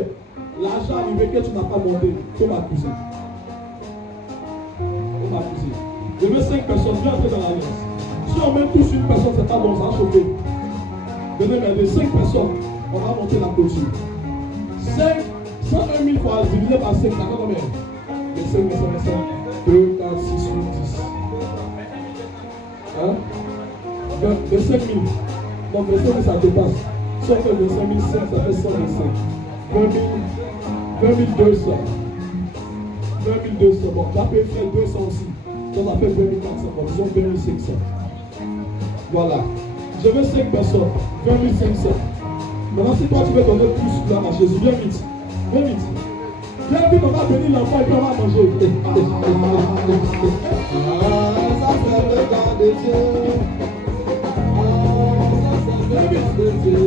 l'argent arrivé que tu n'as pas monté, tu vas accuser. On va accuser. Je veux 5 personnes, viens entrer dans l'alliance. Si on met tous une personne, c'est pas bon, ça va chauffer. Venez m'aider, 5 personnes, on va monter la clôture. 101 000 fois divisé par 5, ça fait combien? 5, 2, 4, 6, 8, 10. Hein? 25 000. Donc 25 000 ça dépasse. Si on fait 25 500, ça fait 125. 20 200. 20 200. Bon, tu as payé 200 aussi. Donc ça fait 20 400. Bon, disons 20 500. Voilà. Je veux 5 personnes. 20 500. Maintenant, si toi tu veux donner plus là à Jésus, viens vite. Viens vite. Viens vite, on va bénir l'enfant et puis on va manger. Ça c'est le temps de Dieu. Viens vite. De Dieu.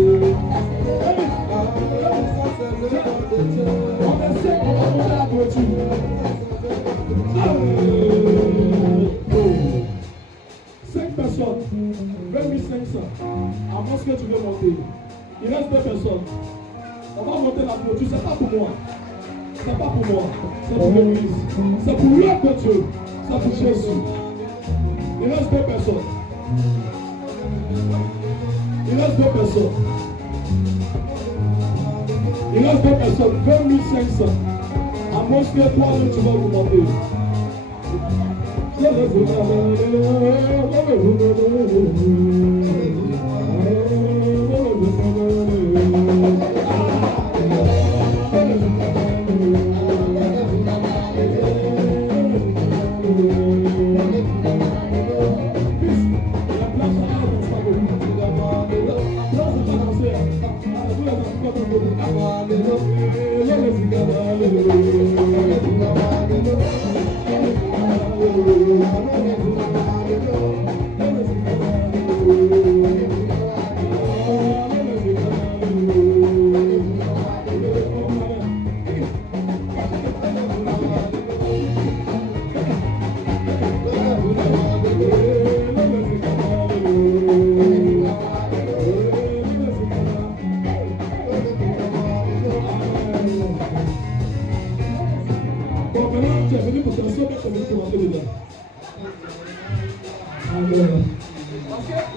On essaie, on va monter la clôture. 5 personnes, 20 500. À moins que tu veux monter. Il reste 2 personnes. On va monter la clôture, c'est pas pour moi. C'est pas pour moi. C'est pour l'église. C'est pour l'œuvre de Dieu. C'est pour Jésus. Il reste 2 personnes. Il reste 2 personnes. Il reste 2 personnes, 20 500. À moins que toi, tu vas augmenter.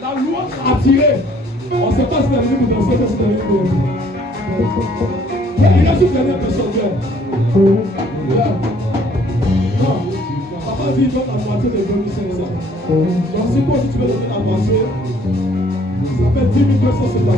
La louange a attiré. On ne sait pas si tu es venu pour danser, si tu es venu pour danser. Il reste une dernière personne. Non. Papa dit donne la moitié de 20 500. Donc si toi aussi tu veux donner la moitié, ça fait 10 250.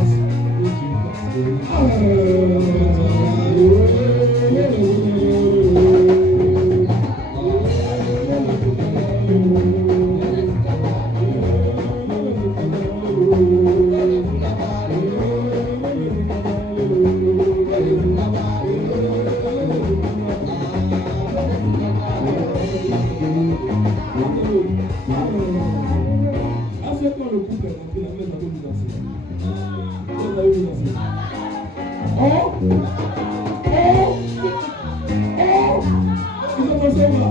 Assieds-toi le couple, la mère va vous danser. Vous allez vous danser. Oh! Oh! Oh! Vous êtes ensemble là?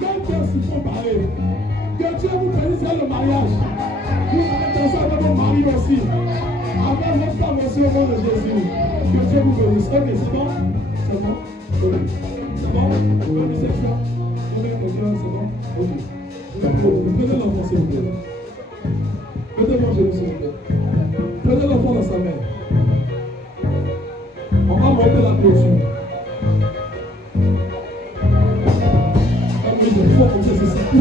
Même Dieu s'y font parler. Que Dieu vous bénisse le mariage. Vous allez danser avec vos maris aussi. Avec votre femme aussi au nom de Jésus. Que Dieu vous bénisse. Ok, c'est bon? C'est bon? Ok. C'est bon? Bonne section. Ok, c'est bon? Ok. Prenez l'enfant s'il vous plaît. Mettez-moi Jésus s'il vous plaît. Prenez l'enfant dans sa main. On va monter la clôture. Je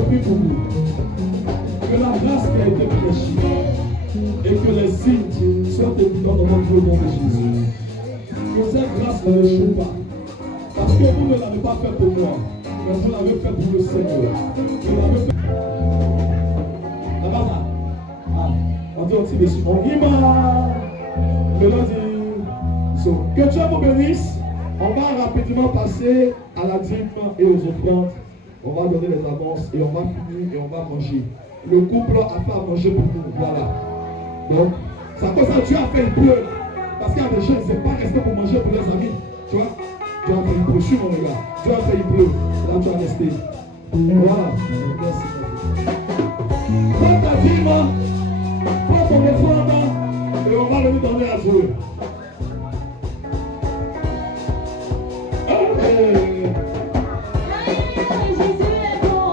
prie pour vous que la grâce qui a été prêchée et que les signes soient évidents dans votre nom de Jésus. Que cette grâce ne l'échoue pas. Parce que vous ne l'avez pas fait pour moi, mais vous l'avez fait pour le Seigneur. Vous l'avez fait. Là-bas, on dit aussi dessus. On dit, que Dieu vous bénisse. On va rapidement passer à la dîme et aux offrandes. On va donner les avances et on va finir et on va manger. Le couple a fait à manger pour nous. Voilà. Donc, c'est à cause ça que Dieu a fait il pleut. Parce qu'il y a des gens, ils ne sont pas restés pour manger pour leurs amis. Tu vois? Dieu a fait il pleut. Je suis mon gars. Dieu a fait il pleut. Là, tu vas rester. Voilà. Merci. Prends ta dîme, prends ton offrande et on va le donner à Dieu. Jésus est bon,